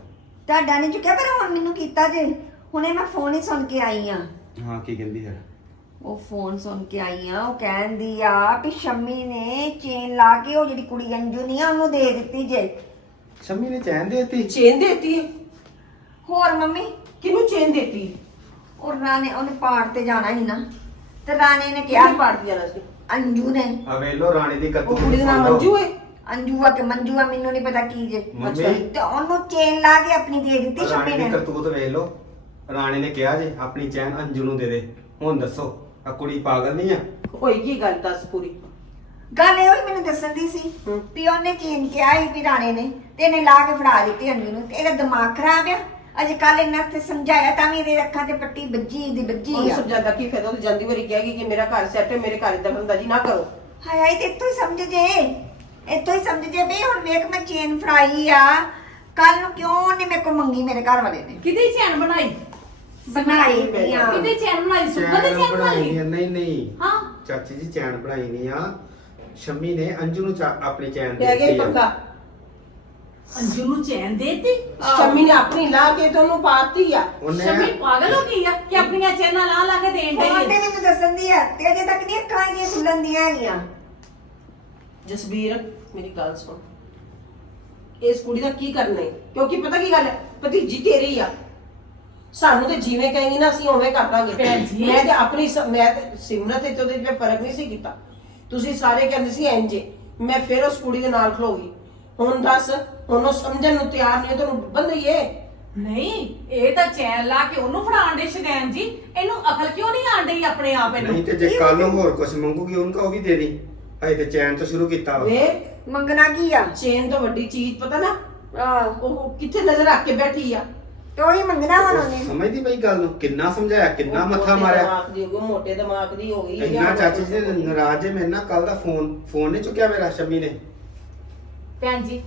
[SPEAKER 4] ਤੁਹਾਡਾ ਨਹੀਂ ਚੁੱਕਿਆ ਪਰ ਹੁਣ ਮੈਨੂੰ ਕੀਤਾ ਜੇ। ਹੁਣੇ ਮੈਂ ਫੋਨ ਹੀ ਸੁਣ ਕੇ ਆਈ ਆ।
[SPEAKER 5] ਹਾਂ ਕੀ ਕਹਿੰਦੀ ਹੈ
[SPEAKER 4] ਉਹ ਫੋਨ ਸੁਣ ਕੇ ਆਈ ਆ ਉਹ ਕਹਿੰਦੀ ਆ ਵੀ ਸ਼ੰਮੀ ਨੇ ਚੇਨ ਲਾ ਕੇ ਉਹ ਜਿਹੜੀ ਕੁੜੀ ਅੰਜੂ ਨਹੀਂ ਆ ਉਹਨੂੰ ਦੇ ਦਿੱਤੀ ਜੇ।
[SPEAKER 5] ਸ਼ੰਮੀ ਨੇ ਚੈਨ ਦੇ ਦਿੱਤੀ?
[SPEAKER 6] ਚੇਨ ਦੇਤੀ
[SPEAKER 4] ਹੋਰ ਮੰਮੀ?
[SPEAKER 6] ਕਿਹਨੂੰ ਚੇਨ ਦੇਤੀ?
[SPEAKER 4] ਉਹ ਰਾਣੇ ਉਹਨੇ ਪਾੜ ਤੇ ਜਾਣਾ ਸੀ ਨਾ। ਤੇ ਰਾਣੇ ਨੇ ਕਿਹਾ
[SPEAKER 6] ਪਾੜ ਦਿਆ ਸੀ?
[SPEAKER 4] ਅੰਜੂ ਨੇ।
[SPEAKER 5] ਆ ਵੇਲੋ ਰਾਣੀ ਦੀ
[SPEAKER 6] ਉਹ
[SPEAKER 5] ਕਰਤੂਤ
[SPEAKER 6] ਕੁੜੀ ਦਾ ਨਾਮ। ਮੰਜੂ ਹੈ?
[SPEAKER 4] ਅੰਜੂ ਆ ਕਿ ਮੰਜੂ ਆ ਮੈਨੂੰ ਨਹੀਂ ਪਤਾ ਕੀ ਜੇ।
[SPEAKER 5] ਮੰਮੀ?
[SPEAKER 4] ਤੇ ਉਹਨੂੰ ਚੇਨ ਲਾ ਕੇ ਆਪਣੀ ਦੇ ਦਿੱਤੀ ਸ਼ੰਮੀ
[SPEAKER 5] ਰਾਣੀ ਦੀ
[SPEAKER 4] ਨੇ।
[SPEAKER 5] ਕਰਤੂਤ ਵੇਖ ਲਓ। ਰਾਣੀ ਨੇ ਕਿਹਾ ਜੇ ਆਪਣੀ ਚੈਨ ਅੰਜੂ ਨੂੰ ਦੇ ਦੇ। ਹੁਣ ਦੱਸੋ ਆ ਕੁੜੀ ਪਾਗਲ ਨਹੀਂ ਆ?
[SPEAKER 6] ਹੋਈ ਕੀ ਗੱਲ ਦੱਸ ਪੂਰੀ?
[SPEAKER 4] ਗੱਲ ਇਹ ਹੋਈ ਮੈਨੂੰ ਦੱਸਣ ਦੀ ਸੀ ਵੀ ਉਹਨੇ ਚੇਨ ਕਿਹਾ ਸੀ ਵੀ ਰਾਣੇ ਨੇ ਤੇ ਇਹਨੇ ਲਾ ਕੇ ਫੜਾ ਦਿੱਤੀ ਅੰਜੂ ਨੂੰ ਤੇ ਇਹਦਾ ਦਿਮਾਗ ਖਰਾਬ ਆ। ਅਜੇ ਕੱਲ ਇਹਨਾਂ ਤੇ ਸਮਝਾਇਆ ਤਾਂ ਵੀ ਇਹਦੇ ਅੱਖਾਂ ਤੇ ਪੱਟੀ ਵੱਜੀ ਦੀ ਵੱਜੀ
[SPEAKER 6] ਉਹਨੂੰ
[SPEAKER 4] ਆ।
[SPEAKER 6] ਸਮਝਾਉਂਦਾ ਕੀ ਫਾਇਦਾ? ਉਹ ਜਾਂਦੀ ਵਾਰੀ ਕਹੇਗੀ ਕਿ ਮੇਰਾ ਘਰ ਸੈੱਟ ਹੈ ਮੇਰੇ ਘਰ ਦਾ ਬੰਦਾ ਜੀ ਨਾ ਕਰੋ।
[SPEAKER 4] ਹਾਏ ਹਾਏ ਤੇ ਇੱਥੋਂ ਹੀ ਸਮਝ ਜੇ। ਇੱਥੋਂ ਹੀ ਸਮਝ ਜੇ ਵੀ ਹੁਣ ਵੇਖ ਮੈਂ ਚੇਨ ਫੜਾਈ ਆ। ਕੱਲ ਨੂੰ ਕਿਉਂ ਨਹੀਂ ਮੇਰੇ ਕੋਲ ਮੰਗੀ ਮੇਰੇ ਘਰ ਵਾਲੇ ਨੇ?
[SPEAKER 7] ਕਿਹਦੀ ਚੈਨ ਬਣਾਈ?
[SPEAKER 4] ਬਣਾਈ ਨਹੀਂ ਆ।
[SPEAKER 7] ਕਿਹਦੀ ਚੈਨ ਬਣਾਈ ਸੁਪਰ ਦੀ
[SPEAKER 5] ਚੈਨ
[SPEAKER 7] ਚੈਨ
[SPEAKER 5] ਬਣਾਈ?
[SPEAKER 7] ਬਣਾਈ
[SPEAKER 5] ਨਹੀਂ ਨਹੀਂ ਨਹੀਂ।
[SPEAKER 7] ਹਾਂ।
[SPEAKER 5] ਚਾਚੀ ਜੀ ਚੈਨ ਬਣਾਈ ਨਹੀਂ ਆ। ਸ਼ੰਮੀ ਨੇ ਅੰਜੂ ਨੂੰ ਚਾ- ਆਪਣੀ ਚੈਨ ਦੇ
[SPEAKER 6] ਪੈ ਗਿਆ
[SPEAKER 5] ਦਿੱਤੀ ਆ।
[SPEAKER 6] ਪੱਕਾ
[SPEAKER 7] ਅੰਜੂ ਨੂੰ ਚੈਨ ਦੇਤੀ?
[SPEAKER 6] ਸ਼ਮੀ ਨੇ ਆਪਣੀ ਲਾ ਕੇ ਤੇ ਉਹਨੂੰ ਪਾਤੀ ਆ।
[SPEAKER 5] ਉਹਨੇ
[SPEAKER 7] ਸ਼ਮੀ ਪਾਗਲ ਹੋ ਗਈ ਆ ਕਿ ਆਪਣੀਆਂ ਚੈਨਾਂ ਲਾ ਲਾ ਕੇ ਦੇਣ
[SPEAKER 4] ਫੋਨ ਤੇ
[SPEAKER 7] ਡਈ ਆ।
[SPEAKER 4] ਮੈਨੂੰ ਦੱਸਣ ਦੀ ਆ ਤੇ ਅਜੇ ਤੱਕ ਨਹੀਂ ਅੱਖਾਂ ਦੀਆਂ ਖੁੱਲਣ ਦੀਆਂ ਹੈਗੀਆਂ
[SPEAKER 6] ਜਸਬੀਰ ਮੇਰੀ ਗੱਲ ਸੁਣ। ਇਸ ਕੁੜੀ ਦਾ ਕੀ ਕਰਨਾ ਹੈ ਕਿਉਂਕਿ ਪਤਾ ਕੀ ਗੱਲ ਹੈ? ਭਤੀਜੀ ਤੇਰੀ ਆ। ਸਾਨੂੰ ਤੇ ਜਿਵੇਂ ਕਹੇਗੀ ਨਾ ਅਸੀਂ ਉਵੇਂ ਕਰ
[SPEAKER 7] ਭੈਣ ਜੀ।
[SPEAKER 6] ਮੈਂ ਤੇ ਆਪਣੀ ਸ- ਮੈਂ ਤੇ ਸਿਮਰਤ ਤੇ ਉਹਦੇ ਵਿੱਚ ਫ਼ਰਕ ਨਹੀਂ ਸੀ ਕੀਤਾ। ਤੁਸੀਂ ਸਾਰੇ ਕਹਿੰਦੇ ਸੀ ਇੰਜੇ ਮੈਂ ਫਿਰ ਉਸ ਕੁੜੀ ਦੇ ਨਾਲ ਖਲੋ ਗਈ। ਹੁਣ ਦੱਸ ਹੁਣ ਉਹ ਸਮਝਣ ਨੂੰ ਤਿਆਰ ਨਹੀਂ ਹੈ ਤੁਹਾਨੂੰ ਡੁੱਬਣ ਦਈ ਏ।
[SPEAKER 7] ਨਹੀਂ ਇਹ ਤਾਂ ਚੈਨ ਲਾ ਕੇ ਉਹਨੂੰ ਫੜਾਣ ਦੇ ਸ਼ਗੈਨ ਜੀ। ਇਹਨੂੰ ਅਕਲ ਕਿਉਂ ਨਹੀਂ ਆਣ ਡਈ ਆਪਣੇ ਆਪ ਇਹਨੂੰ?
[SPEAKER 5] ਨਹੀਂ ਤੇ ਜੇ ਕੱਲ ਨੂੰ ਹੋਰ ਕੁਝ ਮੰਗੂਗੀ ਉਹਨੂੰ ਕਹੋ ਵੀ ਦੇ ਦੀ ਅਜੇ ਤੇ ਚੈਨ ਤੋਂ ਸ਼ੁਰੂ ਕੀਤਾ ਵਾ।
[SPEAKER 6] ਵੇਖ
[SPEAKER 4] ਮੰਗਣਾ ਕੀ ਆ?
[SPEAKER 6] ਚੇਨ ਤੋਂ ਵੱਡੀ ਚੀਜ਼ ਪਤਾ ਨਾ?
[SPEAKER 4] ਆਹ
[SPEAKER 6] ਉਹ ਕਿੱਥੇ ਨਜ਼ਰ ਰੱਖ ਕੇ ਬੈਠੀ ਆ?
[SPEAKER 4] ਤੇ ਉਹੀ ਮੰਗਣਾ ਹੁਣ ਉਹਨੇ।
[SPEAKER 5] ਸਮਝਦੀ ਪਈ ਗੱਲ ਨੂੰ ਕਿੰਨਾ ਸਮਝਾਇਆ ਕਿੰਨਾ
[SPEAKER 6] ਉਹ
[SPEAKER 5] ਮੱਥਾ
[SPEAKER 6] ਮੋਟੇ
[SPEAKER 5] ਮਾਰਿਆ।
[SPEAKER 6] ਦਿਮਾਗ ਦੀ ਹੋ ਗਈ ਮੋਟੇ ਦਿਮਾਗ ਦੀ ਹੋ ਗਈ
[SPEAKER 5] ਇੰਨਾ ਚਾਚੀ ਜੀ ਨੇ ਨਾਰਾਜ਼ ਜੇ ਮੇਰੇ ਨਾਲ ਕੱਲ ਦਾ ਫੋਨ ਫੋਨ ਨਹੀਂ ਚੁੱਕਿਆ ਮੇਰਾ ਸ਼ਮੀ ਨੇ।
[SPEAKER 7] ਭੈਣ ਜੀ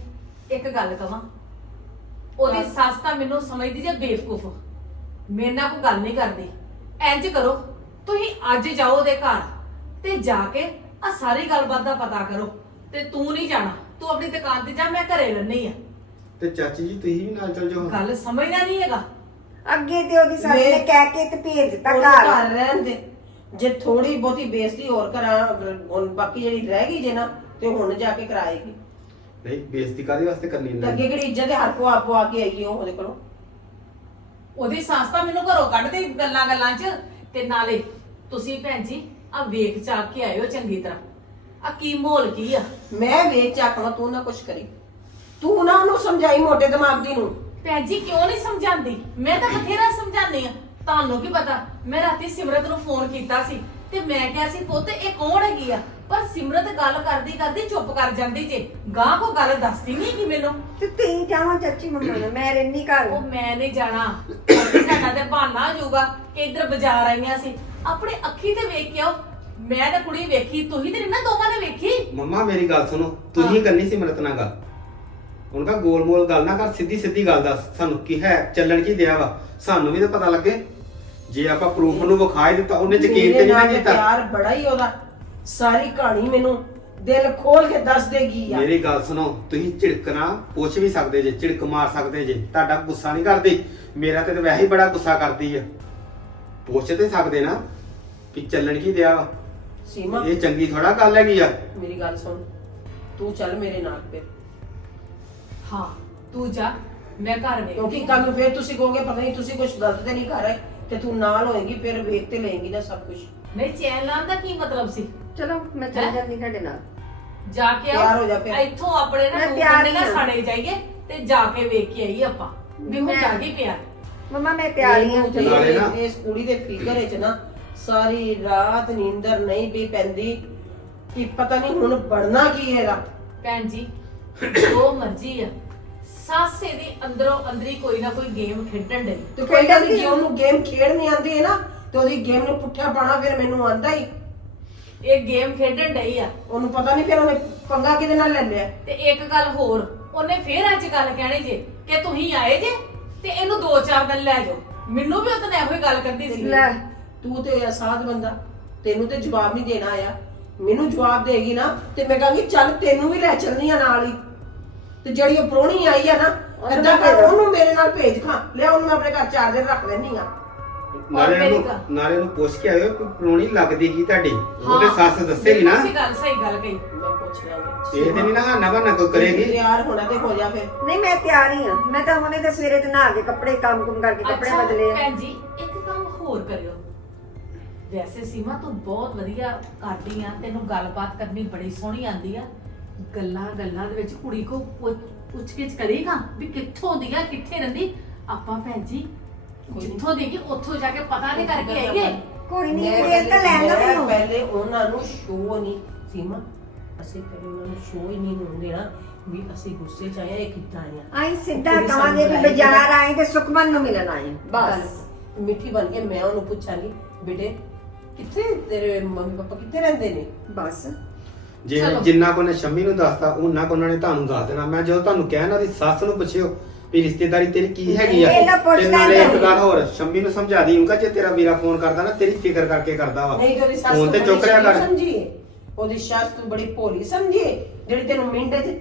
[SPEAKER 7] ਇੱਕ ਗੱਲ ਕਵਾਂ। ਉਹਦੀ ਸੱਸ ਤਾਂ ਮੈਨੂੰ ਸਮਝਦੀ ਜੇ ਬੇਵਕੂਫ। ਮੇਰੇ ਨਾਲ ਕੋਈ ਗੱਲ ਨਹੀਂ ਕਰਦੀ। ਇੰਜ ਕਰੋ ਤੁਸੀਂ ਅੱਜ ਜਾਓ ਉਹਦੇ ਘਰ ਤੇ ਜਾ ਕੇ ਆ ਸਾਰੀ ਗੱਲਬਾਤ ਦਾ ਪਤਾ ਕਰੋ। ਤੇ ਤੂੰ ਨਹੀਂ ਜਾਣਾ ਤੂੰ ਆਪਣੀ ਦੁਕਾਨ ਤੇ ਜਾ ਮੈਂ ਘਰੇ ਰਹਿਣੀ ਆ
[SPEAKER 5] ਤੇ ਚਾਚੀ ਜੀ ਤੁਸੀਂ ਵੀ ਨਾਲ ਚੱਲ ਜਾਓ
[SPEAKER 7] ਗੱਲ ਸਮਝਦਾ ਨਹੀਂ ਹੈਗਾ।
[SPEAKER 4] ਅੱਗੇ ਤੇ ਉਹਦੀ ਸੱਸ ਨੇ ਕਹਿ ਕੇ ਤੇ ਭੇਜ ਦਿੱਤਾ
[SPEAKER 6] ਉਹਨੂੰ
[SPEAKER 4] ਘਰ।
[SPEAKER 6] ਘਰ ਰਹਿਣ ਦੇ। ਜੇ ਥੋੜੀ ਬਹੁਤੀ ਬੇਇੱਜ਼ਤੀ ਹੋਰ ਕਰਾਂ ਹੁਣ ਬਾਕੀ ਜਿਹੜੀ ਰਹਿ ਗਈ ਜੇ ਨਾ ਤੇ ਹੁਣ ਜਾ ਕੇ ਕਰਾਏਗੀ।
[SPEAKER 5] ਨਹੀਂ ਬੇਇੱਜ਼ਤੀ ਕਾਦੇ ਵਾਸਤੇ ਕਰਨੀ
[SPEAKER 6] ਤੇ
[SPEAKER 5] ਇਹਨਾਂ
[SPEAKER 6] ਅੱਗੇ ਕਿਹੜੀ ਇੱਜ਼ਤ ਦੇ ਹੱਥ ਪਵਾ ਪਵਾ ਕੇ ਆਈ ਉਹ ਉਹਦੇ ਕੋਲੋਂ
[SPEAKER 7] ਉਹਦੀ ਸੱਸ ਤਾਂ ਮੈਨੂੰ ਘਰੋਂ ਕੱਢਦੀ ਗੱਲਾਂ ਗੱਲਾਂ 'ਚ। ਤੇ ਨਾਲੇ ਤੁਸੀਂ ਭੈਣ ਜੀ ਆ ਵੇਖ ਚਾਕ ਕੇ ਆਇਓ ਚੰਗੀ ਤਰ੍ਹਾਂ। ਆ ਕੀ ਮਾਹੌਲ ਕੀ ਆ?
[SPEAKER 6] ਮੈਂ ਵੇਚ ਚੱਕਵਾ ਤੂੰ ਨਾ ਕੁਛ ਕਰੀ। ਤੂੰ ਨਾ ਉਹਨੂੰ ਸਮਝਾਈ ਮੋਟੇ ਦਿਮਾਗ ਦੀ ਨੂੰ।
[SPEAKER 7] ਭੈਣ ਜੀ ਕਿਉਂ ਨਹੀਂ ਸਮਝਾਉਂਦੀ? ਮੈਂ ਤਾਂ ਬਥੇਰਾ ਸਮਝਾਉਂਦੀ ਆ ਤੁਹਾਨੂੰ ਕੀ ਪਤਾ ਮੈਂ ਰਾਤੀ ਸਿਮਰਤ ਨੂੰ ਫੋਨ ਕੀਤਾ ਸੀ ਤੇ ਮੈਂ ਕਿਹਾ ਸੀ ਪੁੱਤ ਇਹ ਕੌਣ ਹੈਗੀ ਆ? ਪਰ ਸਿਮਰਤ ਗੱਲ ਕਰਦੀ ਕਰਦੀ ਚੁੱਪ ਕਰ ਜਾਂਦੀ ਜੇ। ਗਾਂ ਕੋ ਗੱਲ ਦੱਸਦੀ ਨਹੀਂ ਕਿ ਮੈਨੂੰ।
[SPEAKER 4] ਤੇ ਤੁਸੀਂ ਜਾਵਾਂ ਚਾਚੀ ਮੰਗਣਾ ਮੈਂ ਰਹਿਣੀ ਘਰ।
[SPEAKER 7] ਉਹ ਮੈਂ ਨਹੀਂ ਜਾਣਾ। ਸਾਡਾ ਤੇ ਬਹਾਨਾ ਹੋ ਜਾਊਗਾ ਕਿ ਇੱਧਰ ਬਾਜ਼ਾਰ ਆਈਆਂ ਸੀ। ਆਪਣੇ ਅੱਖੀ ਤੇ ਵੇਖ ਕੇ ਆਓ। ਮੈਂ ਤਾਂ ਕੁੜੀ ਵੇਖੀ ਤੁਸੀਂ ਤੇ ਨੀ ਦੋਵਾਂ ਨੇ ਵੇਖੀ।
[SPEAKER 5] ਮੰਮਾ ਮੇਰੀ ਗੱਲ ਸੁਣੋ। ਤੁਸੀਂ ਕਰਨੀ ਸੀ ਮਰਤ ਨਾਲ ਗੱਲ। ਉਹਨਾਂ ਦਾ ਗੋਲ ਮੋਲ ਗੱਲ ਨਾ ਕਰ ਸਿੱਧੀ ਸਿੱਧੀ ਗੱਲ ਦੱਸ ਸਾਨੂੰ ਕੀ ਹੈ ਚੱਲਣ ਕੀ ਦਿਆ ਵਾ? ਸਾਨੂੰ ਵੀ ਤਾਂ ਪਤਾ ਲੱਗੇ। ਜੇ ਆਪਾਂ ਪ੍ਰੂਫ ਨੂੰ ਵਿਖਾਈ ਦਿੱਤਾ ਉਹਨੇ ਯਕੀਨ ਤੇ
[SPEAKER 6] ਮੇਰੇ
[SPEAKER 5] ਨਹੀਂ
[SPEAKER 6] ਨਾਲ
[SPEAKER 5] ਕੀਤਾ।
[SPEAKER 6] ਪਿਆਰ ਬੜਾ ਹੀ ਉਹਦਾ। ਸਾਰੀ ਕਹਾਣੀ ਮੈਨੂੰ ਦਿਲ ਖੋਲ ਕੇ ਦੱਸ ਦੇਗੀ ਆ।
[SPEAKER 5] ਮੇਰੀ ਗੱਲ ਸੁਣੋ ਤੁਸੀਂ ਝਿੜਕਣਾ ਪੁੱਛ ਵੀ ਸਕਦੇ ਜੇ ਝਿੜਕ ਮਾਰ ਸਕਦੇ ਜੇ। ਤੁਹਾਡਾ ਗੁੱਸਾ ਨਹੀਂ ਕਰਦੀ। ਮੇਰਾ ਤੇ ਵੈਸੇ ਹੀ ਬੜਾ ਗੁੱਸਾ ਕਰਦੀ ਆ। ਪੁੱਛ ਤੇ ਸਕਦੇ ਨਾ ਵੀ ਚੱਲਣ ਕੀ ਦਿਆ ਵਾ।
[SPEAKER 6] ਸੀਮਾ।
[SPEAKER 5] ਇਹ ਚੰਗੀ ਥੋੜਾ ਗੱਲ ਹੈਗੀ ਆ।
[SPEAKER 6] ਮੇਰੀ ਗੱਲ ਸੁਣ। ਤੂੰ ਚੱਲ ਮੇਰੇ ਨਾਲ ਫਿਰ।
[SPEAKER 7] ਹਾਂ ਤੂੰ ਜਾ ਮੈਂ ਘਰ ਵੇਖ
[SPEAKER 6] ਕਿਉਂਕਿ ਕੱਲ ਨੂੰ ਫਿਰ ਤੁਸੀਂ ਕਹੋਗੇ ਪਤਾ ਨਹੀਂ ਤੁਸੀਂ ਕੁਝ ਗਲਤ ਤੇ ਨਹੀਂ ਕਰ ਰਹੇ ਤੇ ਤੂੰ ਨਾਲ ਹੋਏਗੀ ਫਿਰ ਵੇਖ ਤੇ ਲਏਗੀ ਨਾ ਸਭ ਕੁਝ
[SPEAKER 7] ਨਹੀਂ ਚੈਨ ਲਾਉਣ ਦਾ ਕੀ ਮਤਲਬ ਸੀ?
[SPEAKER 4] ਚਲੋ ਮੈਂ
[SPEAKER 7] ਹੈਂ?
[SPEAKER 4] ਚੱਲ ਜਾਂਦੀ ਤੁਹਾਡੇ ਨਾਲ।
[SPEAKER 7] ਜਾ ਕੇ
[SPEAKER 6] ਤਿਆਰ ਹੋ ਜਾ
[SPEAKER 7] ਆਓ
[SPEAKER 6] ਫਿਰ।
[SPEAKER 7] ਇੱਥੋਂ ਆਪਣੇ ਨਾ
[SPEAKER 4] ਮੈਂ
[SPEAKER 7] ਦੋ
[SPEAKER 4] ਤਿਆਰ
[SPEAKER 7] ਬੰਦੇ
[SPEAKER 4] ਹੀ
[SPEAKER 7] ਨਾ
[SPEAKER 4] ਹਾਂ।
[SPEAKER 7] ਸਾੜੇ ਜਾਈਏ ਤੇ ਜਾ ਕੇ ਵੇਖ ਕੇ ਆਈਏ ਆਪਾਂ। ਵੀ ਹੁਣ
[SPEAKER 4] ਮੈਂ-
[SPEAKER 7] ਜਾ ਕੇ ਪਿਆ।
[SPEAKER 4] ਮਮਾ ਮੈਂ ਤਿਆਰ ਹੀ ਹਾਂ।
[SPEAKER 5] ਨਾਲੇ ਨਾ-
[SPEAKER 6] ਇਸ ਕੁੜੀ ਦੇ ਫਿਕਰ ਵਿੱਚ ਨਾ ਸਾਰੀ ਰਾਤ ਨੀਂਦਰ ਨਹੀਂ ਵੀ ਪੈਂਦੀ ਕਿ ਪਤਾ ਨਹੀਂ ਹੁਣ ਬਣਨਾ ਕੀ ਇਹਦਾ
[SPEAKER 7] ਭੈਣ ਜੀ ਜੋ ਮਰਜ਼ੀ ਆ। ਸੱਸ ਇਹਦੀ ਅੰਦਰੋਂ ਅੰਦਰੀ ਕੋਈ ਨਾ ਕੋਈ ਗੇਮ ਖੇਡਣ ਡਈ।
[SPEAKER 6] ਤੇ ਕੋਈ ਗੱਲ ਨੀ, ਜੇ ਉਹਨੂੰ ਗੇਮ ਖੇਡਣੀ ਆਂਦੀ ਹੈ ਨਾ ਤੇ ਉਹਦੀ ਗੇਮ ਨੂੰ ਪੁੱਠਾ ਪਾਣਾ ਫਿਰ ਮੈਨੂੰ ਆਂਦਾ ਹੀ।
[SPEAKER 7] ਇਹ ਗੇਮ ਖੇਡਣ ਡਈ ਆ।
[SPEAKER 6] ਉਹਨੂੰ ਪਤਾ ਨਹੀਂ ਫਿਰ ਉਹਨੇ ਪੰਗਾ ਕਿਹਦੇ ਨਾਲ ਲੈ ਲਿਆ।
[SPEAKER 7] ਤੇ ਇੱਕ ਗੱਲ ਹੋਰ ਉਹਨੇ ਫੇਰ ਅੱਜ ਗੱਲ ਕਹਿਣੀ ਜੇ ਕਿ ਤੁਸੀਂ ਆਏ ਜੇ ਤੇ ਇਹਨੂੰ ਦੋ ਚਾਰ ਦਿਨ ਲੈ ਜਾਓ। ਮੈਨੂੰ ਵੀ ਉਹਨੇ ਇਹੋ ਹੀ ਗੱਲ ਕਰਦੀ ਸੀ।
[SPEAKER 4] ਲੈ
[SPEAKER 6] ਤੂੰ ਤੇ ਆਸਾਦ ਬੰਦਾ ਤੈਨੂੰ ਤੇ ਜਵਾਬ ਨਹੀਂ ਦੇਣਾ ਆਇਆ। ਮੈਨੂੰ ਜਵਾਬ ਦੇਗੀ ਨਾ ਤੇ ਮੈਂ ਕਹਾਂਗੀ ਚੱਲ ਤੈਨੂੰ ਵੀ ਲੈ ਚੱਲਨੀ ਆ ਨਾਲ ਹੀ। ਤੇ ਜਿਹੜੀ ਉਹ ਪ੍ਰਾਹੁਣੀ ਆਈ ਆ ਨਾ
[SPEAKER 4] ਉਹਨੂੰ
[SPEAKER 6] ਕਰ
[SPEAKER 4] ਭੇਜੋ।
[SPEAKER 6] ਉਹਨੂੰ ਮੇਰੇ ਨਾਲ ਭੇਜ ਖਾਂ ਲਿਆ ਉਹਨੂੰ ਮੈਂ ਆਪਣੇ ਘਰ ਚਾਰ ਦਿਨ ਰੱਖ ਲੈਣੀ ਆ।
[SPEAKER 5] ਨਾਲੇ ਨੂੰ ਨਾਲੇ ਨੂੰ ਪੁੱਛ ਕੇ ਆਇਓ ਕਿ ਪ੍ਰੋਣੀ ਲੱਗਦੀ ਕੀ ਤੁਹਾਡੀ? ਉਹਦੇ ਸੱਸ ਦੱਸੇਗੀ ਨਾ
[SPEAKER 7] ਤੁਸੀਂ ਗੱਲ ਸਹੀ ਗੱਲ ਕਹੀ।
[SPEAKER 6] ਮੈਂ ਪੁੱਛ ਲਾਂਗੀ
[SPEAKER 5] ਇਹ ਤੇ ਨਹੀਂ ਨਾ ਹਾਨਾ ਬਹਾਨਾ ਕੋਈ ਕਰੇਗੀ।
[SPEAKER 6] ਤਿਆਰ ਹੋਣਾ ਤੇ ਹੋ ਜਾ ਫਿਰ।
[SPEAKER 4] ਨਹੀਂ ਮੈਂ ਤਿਆਰ ਹੀ ਹਾਂ ਮੈਂ ਤਾਂ ਹੁਣੇ ਤਾਂ ਸਵੇਰੇ ਤੇ ਨਹਾ ਕੇ ਕੱਪੜੇ ਕੰਮ ਕੁਮ ਕਰਕੇ ਕੱਪੜੇ
[SPEAKER 7] ਅੱਛਾ,
[SPEAKER 4] ਬਦਲੇ ਆ।
[SPEAKER 7] ਭੈਣ ਜੀ ਇੱਕ ਕੰਮ ਹੋਰ ਕਰਿਓ। ਵੈਸੇ ਸੀਮਾ ਤੂੰ ਬਹੁਤ ਵਧੀਆ ਕਰਦੀ ਆ। ਤੈਨੂੰ ਗੱਲਬਾਤ ਕਰਨੀ ਬੜੀ ਸੋਹਣੀ ਆਂਦੀ ਆ। ਗੱਲਾਂ ਗੱਲਾਂ ਦੇ ਵਿੱਚ ਕੁੜੀ ਕੋ ਪੁੱਛ ਗਿੱਛ ਕਰੇਗਾ ਵੀ ਕਿੱਥੋਂ ਦੀ ਆ ਕਿੱਥੇ ਰਹਿੰਦੀ? ਆਪਾਂ ਭੈਣ ਜੀ
[SPEAKER 6] ਕੋਈ ਨੀ।
[SPEAKER 7] ਜਿੱਥੋਂ ਦੀ ਕਿ ਉੱਥੋਂ ਜਾ ਕੇ ਪਤਾ ਨਹੀਂ ਕਰਕੇ ਆਈਏ।
[SPEAKER 4] ਕੋਈ ਨਹੀਂ
[SPEAKER 6] ਮੈਂ
[SPEAKER 4] ਇਹ ਤਾਂ ਲੈਣ ਦਾ
[SPEAKER 6] ਮੈਂ
[SPEAKER 4] ਮੈਨੂੰ।
[SPEAKER 6] ਪਹਿਲੇ ਉਹਨਾਂ ਨੂੰ ਸ਼ੋਅ ਨਹੀਂ ਸੀਮਾ। ਅਸੀਂ ਪਹਿਲੇ ਉਹਨਾਂ ਨੂੰ ਸ਼ੋਅ ਹੀ ਨਹੀਂ ਹੋਣ ਦੇਣਾ ਵੀ ਅਸੀਂ ਗੁੱਸੇ ਚ ਆਏ ਆ, ਇਹ ਕਿੱਦਾਂ ਆਇਆ
[SPEAKER 4] ਆਈ ਸਿੱਧਾ
[SPEAKER 6] ਕੁੜੀ ਸਾਨੂੰ
[SPEAKER 4] ਕਵਾਂਗੇ ਵੀ। ਬਾਜ਼ਾਰ ਆਏ ਤੇ ਸੁਖਮਨ ਨੂੰ ਮਿਲਣ ਆਏ। ਬਸ।
[SPEAKER 6] ਗੱਲ ਮਿੱਠੀ ਬਣ ਕੇ ਮੈਂ ਉਹਨੂੰ ਪੁੱਛਾਂਗੀ ਬੇਟੇ ਕਿੱਥੇ ਤੇਰੇ ਮੰਮੀ ਪਾਪਾ ਕਿੱਥੇ ਰਹਿੰਦੇ ਨੇ?
[SPEAKER 4] ਬਸ।
[SPEAKER 5] ਜੇ
[SPEAKER 7] ਚਲੋ।
[SPEAKER 5] ਜਿੰਨਾ ਕੋ ਨੇ ਸ਼ੰਮੀ ਨੂੰ ਦੱਸਤਾ ਉਹਨਾਂ ਕੋ ਉਹਨਾਂ ਨੇ ਤੁਹਾਨੂੰ ਦੱਸ ਦੇਣਾ। ਮੈਂ ਜਦੋਂ ਤੁਹਾਨੂੰ ਕਹਿਣਾ ਉਹਦੀ ਸੱਸ ਨੂੰ ਪੁੱਛਿਓ ਵੀ ਰਿਸ਼ਤੇਦਾਰੀ ਤੇਰੀ ਕੀ ਹੈਗੀ ਆ?
[SPEAKER 4] ਇਹ ਤਾਂ
[SPEAKER 5] ਨਾਲੇ ਇੱਕ। ਗੱਲ ਹੋਰ ਸ਼ੰਮੀ ਨੂੰ ਸਮਝਾ ਦੀ ਉਹਨੂੰ ਜੇ ਤੇਰਾ ਵੀਰਾ ਫੋਨ ਕਰਦਾ ਨਾ ਤੇਰੀ ਫਿਕਰ ਕਰਕੇ ਕਰਦਾ ਵਾ।
[SPEAKER 6] ਨਹੀਂ ਤੇ ਉਹਦੀ ਸੱਸ
[SPEAKER 5] ਫੋਨ
[SPEAKER 6] ਨੂੰ
[SPEAKER 5] ਤੇ ਚੁੱਕ ਰਿਆ ਕਰ।
[SPEAKER 6] ਸਮਝੀਏ ਉਹਦੀ ਸੱਸ ਤੂੰ ਬੜੀ ਭੋਲੀ ਸਮਝੀਏ ਜਿਹੜੀ ਤੈਨੂੰ ਮਿੰਟ ਚ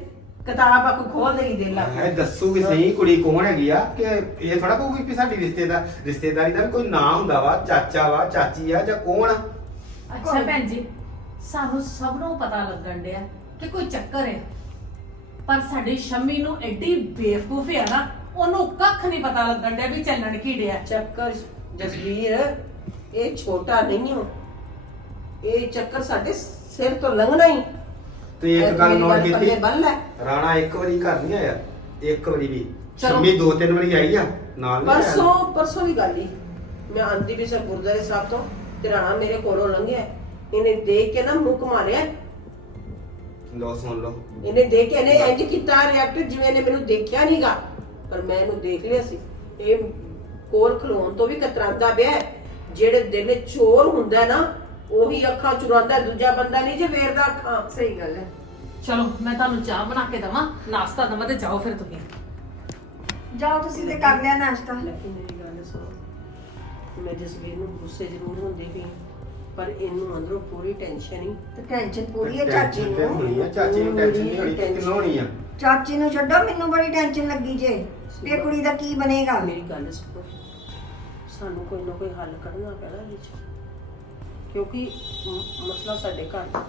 [SPEAKER 6] ਕਿਤਾਬ ਆਪ ਖੋਲ ਦੇਈ ਦੇ ਲੱਗ
[SPEAKER 5] ਹੈ ਦੱਸੂਗੀ ਸਹੀ ਕੁੜੀ ਕੌਣ ਹੈਗੀ ਆ ਕਿ ਇਹ ਥੋੜਾ ਕਹੂਗੀ ਕਿ ਸਾਡੀ ਰਿਸ਼ਤੇਦਾਰ ਰਿਸ਼ਤੇਦਾਰੀ ਦਾ ਵੀ ਕੋਈ ਨਾਂ ਹੁੰਦਾ ਵਾ ਚਾਚਾ ਵਾ ਚਾਚੀ ਆ ਜਾਂ ਕੌਣ ਆ?
[SPEAKER 7] ਅੱਛਾ ਭੈਣ ਜੀ ਸਾਨੂੰ ਸਭ ਨੂੰ ਪਤਾ ਲੱਗਣ ਡਿਆ ਕਿ ਕੋਈ ਚੱਕਰ ਹੈ। ਪਰ ਸਾਡੀ ਸ਼ੰਮੀ ਨੂੰ ਐਡੀ ਬੇਵਕੂਫ ਹੈ ਨਾ ਉਹਨੂੰ ਕੱਖ ਨਹੀਂ ਪਤਾ ਲੱਗਣ ਡਿਆ ਵੀ ਚੱਲਣ ਕੀ ਡਿਆ।
[SPEAKER 6] ਚੱਕਰ ਜਸਵੀਰ ਇਹ ਛੋਟਾ ਨਹੀਂ ਹੋ ਇਹ ਚੱਕਰ ਸਾਡੇ ਸਿਰ ਤੋਂ ਲੰਘਣਾ ਹੀ।
[SPEAKER 5] ਤੇ ਇੱਕ ਗੱਲ ਨੋਟ ਕੀਤੀ। ਰਾਣਾ ਇੱਕ ਵਾਰੀ ਘਰ ਨਹੀਂ ਆਇਆ ਇੱਕ ਵਾਰੀ ਵੀ।
[SPEAKER 7] ਚਲੋ।
[SPEAKER 5] ਸ਼ੰਮੀ ਦੋ ਤਿੰਨ ਵਾਰੀ ਆਈ ਆ ਨਾਲ।
[SPEAKER 6] ਪਰਸੋਂ ਪਰਸੋਂ ਦੀ ਗੱਲ ਹੀ। ਮੈਂ ਆਂਦੀ ਵੀ ਸਰ ਗੁਰਦਾਰੇ ਸਾਹਿਬ ਤੋਂ ਤੇ ਰਾਣਾ ਮੇਰੇ ਕੋਲੋਂ ਲੰਘਿਆ। ਇਹਨੇ ਦੇਖ ਕੇ ਨਾ ਮੁੱਕ ਮਾਰਿਆ।
[SPEAKER 5] ਲਓ ਸੁਣ ਲਓ।
[SPEAKER 6] ਇਹਨੇ ਦੇਖ ਕੇ ਇਹਨੇ ਇੰਜ ਕੀਤਾ ਰਿਐਕਟ ਜਿਵੇਂ ਇਹਨੇ ਮੈਨੂੰ ਦੇਖਿਆ ਨਹੀਂਗਾ ਪਰ ਮੈਂ ਇਹਨੂੰ ਦੇਖ ਲਿਆ ਸੀ। ਇਹ ਕੋਲ ਖਲੋਣ ਤੋਂ ਵੀ ਕਤਰਾਂਦਾ ਪਿਆ ਹੈ। ਜਿਹੜੇ ਦਿਲ ਵਿੱਚ ਚੋਰ ਹੁੰਦਾ ਹੈ ਨਾ ਉਹੀ ਅੱਖਾਂ ਚੁਰਾਉਂਦਾ ਹੈ, ਦੂਜਾ ਬੰਦਾ ਨਹੀਂ ਜੇ ਵੇਰਦਾ ਅੱਖਾਂ।
[SPEAKER 4] ਸਹੀ ਗੱਲ ਹੈ।
[SPEAKER 7] ਚਲੋ ਮੈਂ ਤੁਹਾਨੂੰ ਚਾਹ ਬਣਾ ਕੇ ਦਵਾਂ। ਨਾਸ਼ਤਾ ਦਵਾਂ ਤੇ ਜਾਓ ਫਿਰ ਤੁਸੀਂ।
[SPEAKER 4] ਜਾਓ ਤੁਸੀਂ ਤੇ ਕਰ ਲਿਆ ਨਾਸ਼ਤਾ।
[SPEAKER 6] ਲੇਕਿਨ ਮੇਰੀ ਗੱਲ ਸੁਣੋ। ਮੈਂ ਜਸਵੀਰ ਨੂੰ ਗੁੱਸੇ ਜ਼ਰੂਰ ਹੁੰਦੀ ਪਈ ਪਰ ਇਹਨੂੰ ਅੰਦਰੋਂ ਪੂਰੀ ਟੈਨਸ਼ਨ ਹੀ।
[SPEAKER 4] ਤੇ ਟੈਨਸ਼ਨ ਪੂਰੀ ਹੈ ਚਾਚੀ
[SPEAKER 5] ਟੈਨਸ਼ਨ ਤੇ ਹੋਣੀ ਆ
[SPEAKER 4] ਨੂੰ
[SPEAKER 5] ਚਾਚੀ ਨੂੰ ਟੈਨਸ਼ਨ ਨਹੀਂ ਹੋਣੀ
[SPEAKER 6] ਟੈਨਸ਼ਨ।
[SPEAKER 5] ਕਿੰਨੋਂ ਹੋਣੀ ਆ?
[SPEAKER 4] ਚਾਚੀ ਨੂੰ ਛੱਡੋ ਮੈਨੂੰ ਬੜੀ ਟੈਨਸ਼ਨ ਲੱਗੀ ਜੇ। ਵੀ ਇਹ ਕੁੜੀ ਦਾ ਕੀ ਬਣੇਗਾ?
[SPEAKER 6] ਮੇਰੀ ਗੱਲ ਸੁਣੋ। ਸਾਨੂੰ ਕੋਈ ਨਾ ਕੋਈ ਹੱਲ ਕੱਢਣਾ ਪੈਣਾ ਵਿੱਚ। ਕਿਉਂਕਿ ਮ- ਮਸਲਾ ਸਾਡੇ ਘਰ ਦਾ।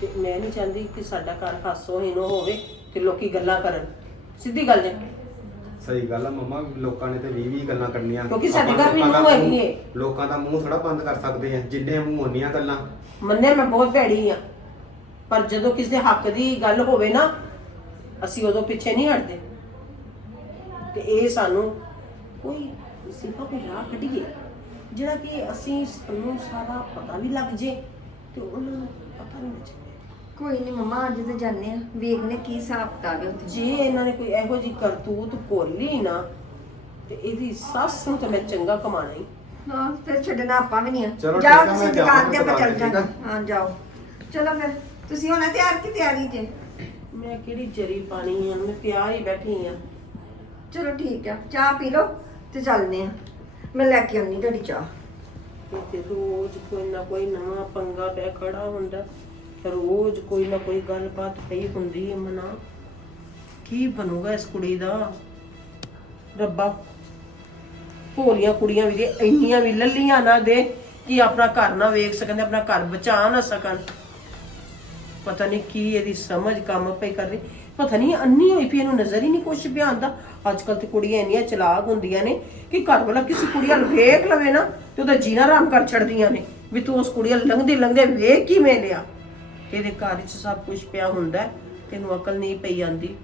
[SPEAKER 6] ਤੇ ਮੈਂ ਨਹੀਂ ਚਾਹੁੰਦੀ ਕਿ ਸਾਡਾ ਘਰ ਹਾਸੋ ਹੀਨੋ ਹੋਵੇ ਤੇ ਲੋਕੀ ਗੱਲਾਂ ਕਰਨ। ਸਿੱਧੀ ਗੱਲ ਜੇ।
[SPEAKER 5] ਸਹੀ ਗੱਲ ਆ ਮਮਾ ਲੋਕਾਂ ਨੇ ਤੇ 20 20 ਗੱਲਾਂ ਕਰਨੀਆਂ।
[SPEAKER 6] ਕਿਉਂਕਿ ਸਾਡੇ ਘਰ ਵੀ ਮੂੰਹ ਹੈਗੀ ਏ।
[SPEAKER 5] ਲੋਕਾਂ ਦਾ ਮੂੰਹ ਥੋੜਾ ਬੰਦ ਕਰ ਸਕਦੇ ਆ ਜਿੰਨੇ ਮੂੰਹ ਹੁੰਦੀਆਂ ਗੱਲਾਂ।
[SPEAKER 6] ਮੰਨਿਆ ਮੈਂ ਬਹੁਤ ਭੈੜੀ ਆ। ਪਰ ਜਦੋਂ ਕਿਸੇ ਦੇ ਹੱਕ ਦੀ ਗੱਲ ਹੋਵੇ ਨਾ ਅਸੀਂ ਉਦੋਂ ਪਿੱਛੇ ਨਹੀਂ ਹਟਦੇ। ਤੇ ਇਹ ਸਾਨੂੰ ਕੋਈ ਸਿੱਧਾ ਕੋਈ ਰਾਹ ਕੱਢੀਏ ਜਿਹੜਾ ਕਿ ਅਸੀਂ ਸਾਨੂੰ ਸਾਰਾ ਪਤਾ ਵੀ ਲੱਗ ਜੇ ਤੇ ਉਹਨਾਂ ਨੂੰ ਪਤਾ ਨਹੀਂ ਲੱਗੇ
[SPEAKER 4] ਕੋਈ ਨਹੀਂ ਮਮਾ ਅੱਜ ਤੇ ਜਾਂਦੇ ਆ। ਵੇਖਨੇ ਕੀ ਹਿਸਾਬ ਕਿਤਾਬ ਹੈ ਉੱਥੇ।
[SPEAKER 6] ਜੇ ਇਹਨਾਂ ਨੇ ਕੋਈ ਇਹੋ ਜੀ ਕਰਤੂਤ ਭੋਲੀ ਨਾ ਤੇ ਇਹਦੀ ਸੱਸ ਨੂੰ ਤਾਂ ਮੈਂ ਚੰਗਾ ਕਮਾਣਾ ਹੀ।
[SPEAKER 4] ਹਾਂ ਫਿਰ ਛੱਡਣਾ ਆਪਾਂ ਵੀ ਨਹੀਂ ਆ।
[SPEAKER 5] ਚਲੋ
[SPEAKER 4] ਜਾਓ
[SPEAKER 5] ਠੀਕ ਆ,
[SPEAKER 4] ਤੁਸੀਂ
[SPEAKER 5] ਮੈਂ
[SPEAKER 4] ਦੁਕਾਨ ਤੇ ਆਪਾਂ ਚੱਲ ਜਾਣਾ
[SPEAKER 5] ਠੀਕ
[SPEAKER 4] ਹਾਂ ਜਾਓ। ਚਲੋ ਫਿਰ ਤੁਸੀਂ ਹੋਣਾ ਤਿਆਰ ਕੀ ਤਿਆਰੀ ਜੇ?
[SPEAKER 6] ਮੈਂ ਕਿਹੜੀ ਜਰੀ ਪਾਣੀ ਆ? ਮੈਂ ਤਿਆਰ ਹੀ ਬੈਠੀ ਆ।
[SPEAKER 4] ਚਲੋ ਠੀਕ ਆ ਚਾਹ ਪੀ ਲਓ ਤੇ ਚੱਲਨੇ ਆ। ਮੈਂ ਲੈ ਕੇ ਆਉਣੀ ਤੁਹਾਡੀ ਚਾਹ।
[SPEAKER 6] ਤੇ ਰੋਜ਼ ਕੋਈ ਨਾ ਕੋਈ ਨਵਾਂ ਪੰਗਾ ਪੈ ਖੜਾ ਹੁੰਦਾ। ਰੋਜ਼ ਕੋਈ ਨਾ ਕੋਈ ਗੱਲਬਾਤ ਪਈ ਹੁੰਦੀ ਹੈ ਮਨਾ। ਕੀ ਬਣੂਗਾ ਇਸ ਕੁੜੀ ਦਾ? ਰੱਬਾ, ਭੋਲੀਆਂ ਕੁੜੀਆਂ ਵੀ ਦੇ ਇੰਨੀਆਂ ਵੀ ਲੱਲੀਆਂ ਨਾ ਦੇ ਕਿ ਆਪਣਾ ਘਰ ਨਾ ਵੇਖ ਸਕਣ ਆਪਣਾ ਘਰ ਬਚਾ ਨਾ ਸਕਣ। ਪਤਾ ਨਹੀਂ ਕੀ ਇਹਦੀ ਸਮਝ ਕੰਮ ਪਈ ਕਰ ਰਹੀ। ਪਤਾ ਨਹੀਂ ਅੰਨੀ ਹੋਈ ਪਈ ਇਹਨੂੰ ਨਜ਼ਰ ਹੀ ਨਹੀਂ ਕੁਛ ਵੀ ਆਉਂਦਾ। ਅੱਜ ਕੱਲ ਤੇ ਕੁੜੀਆਂ ਇੰਨੀਆਂ ਚਲਾਕ ਹੁੰਦੀਆਂ ਨੇ ਕਿ ਘਰ ਵਾਲਾ ਕਿਸੇ ਕੁੜੀ ਵੱਲ ਵੇਖ ਲਵੇ ਨਾ ਤੇ ਉਹਦਾ ਜੀਣਾ ਆਰਾਮ ਕਰ ਛੱਡਦੀਆਂ ਨੇ। ਵੀ ਤੂੰ ਉਸ ਕੁੜੀ ਵੱਲ ਲੰਘਦੇ ਲੰਘਦੇ ਵੇਖ ਕਿਵੇਂ ਲਿਆ। ਇਹਦੇ ਘਰ ਵਿੱਚ ਸਭ ਕੁਝ ਪਿਆ ਹੁੰਦਾ ਹੈ, ਤੈਨੂੰ ਅਕਲ ਨਹੀਂ ਪਈ ਆਂਦੀ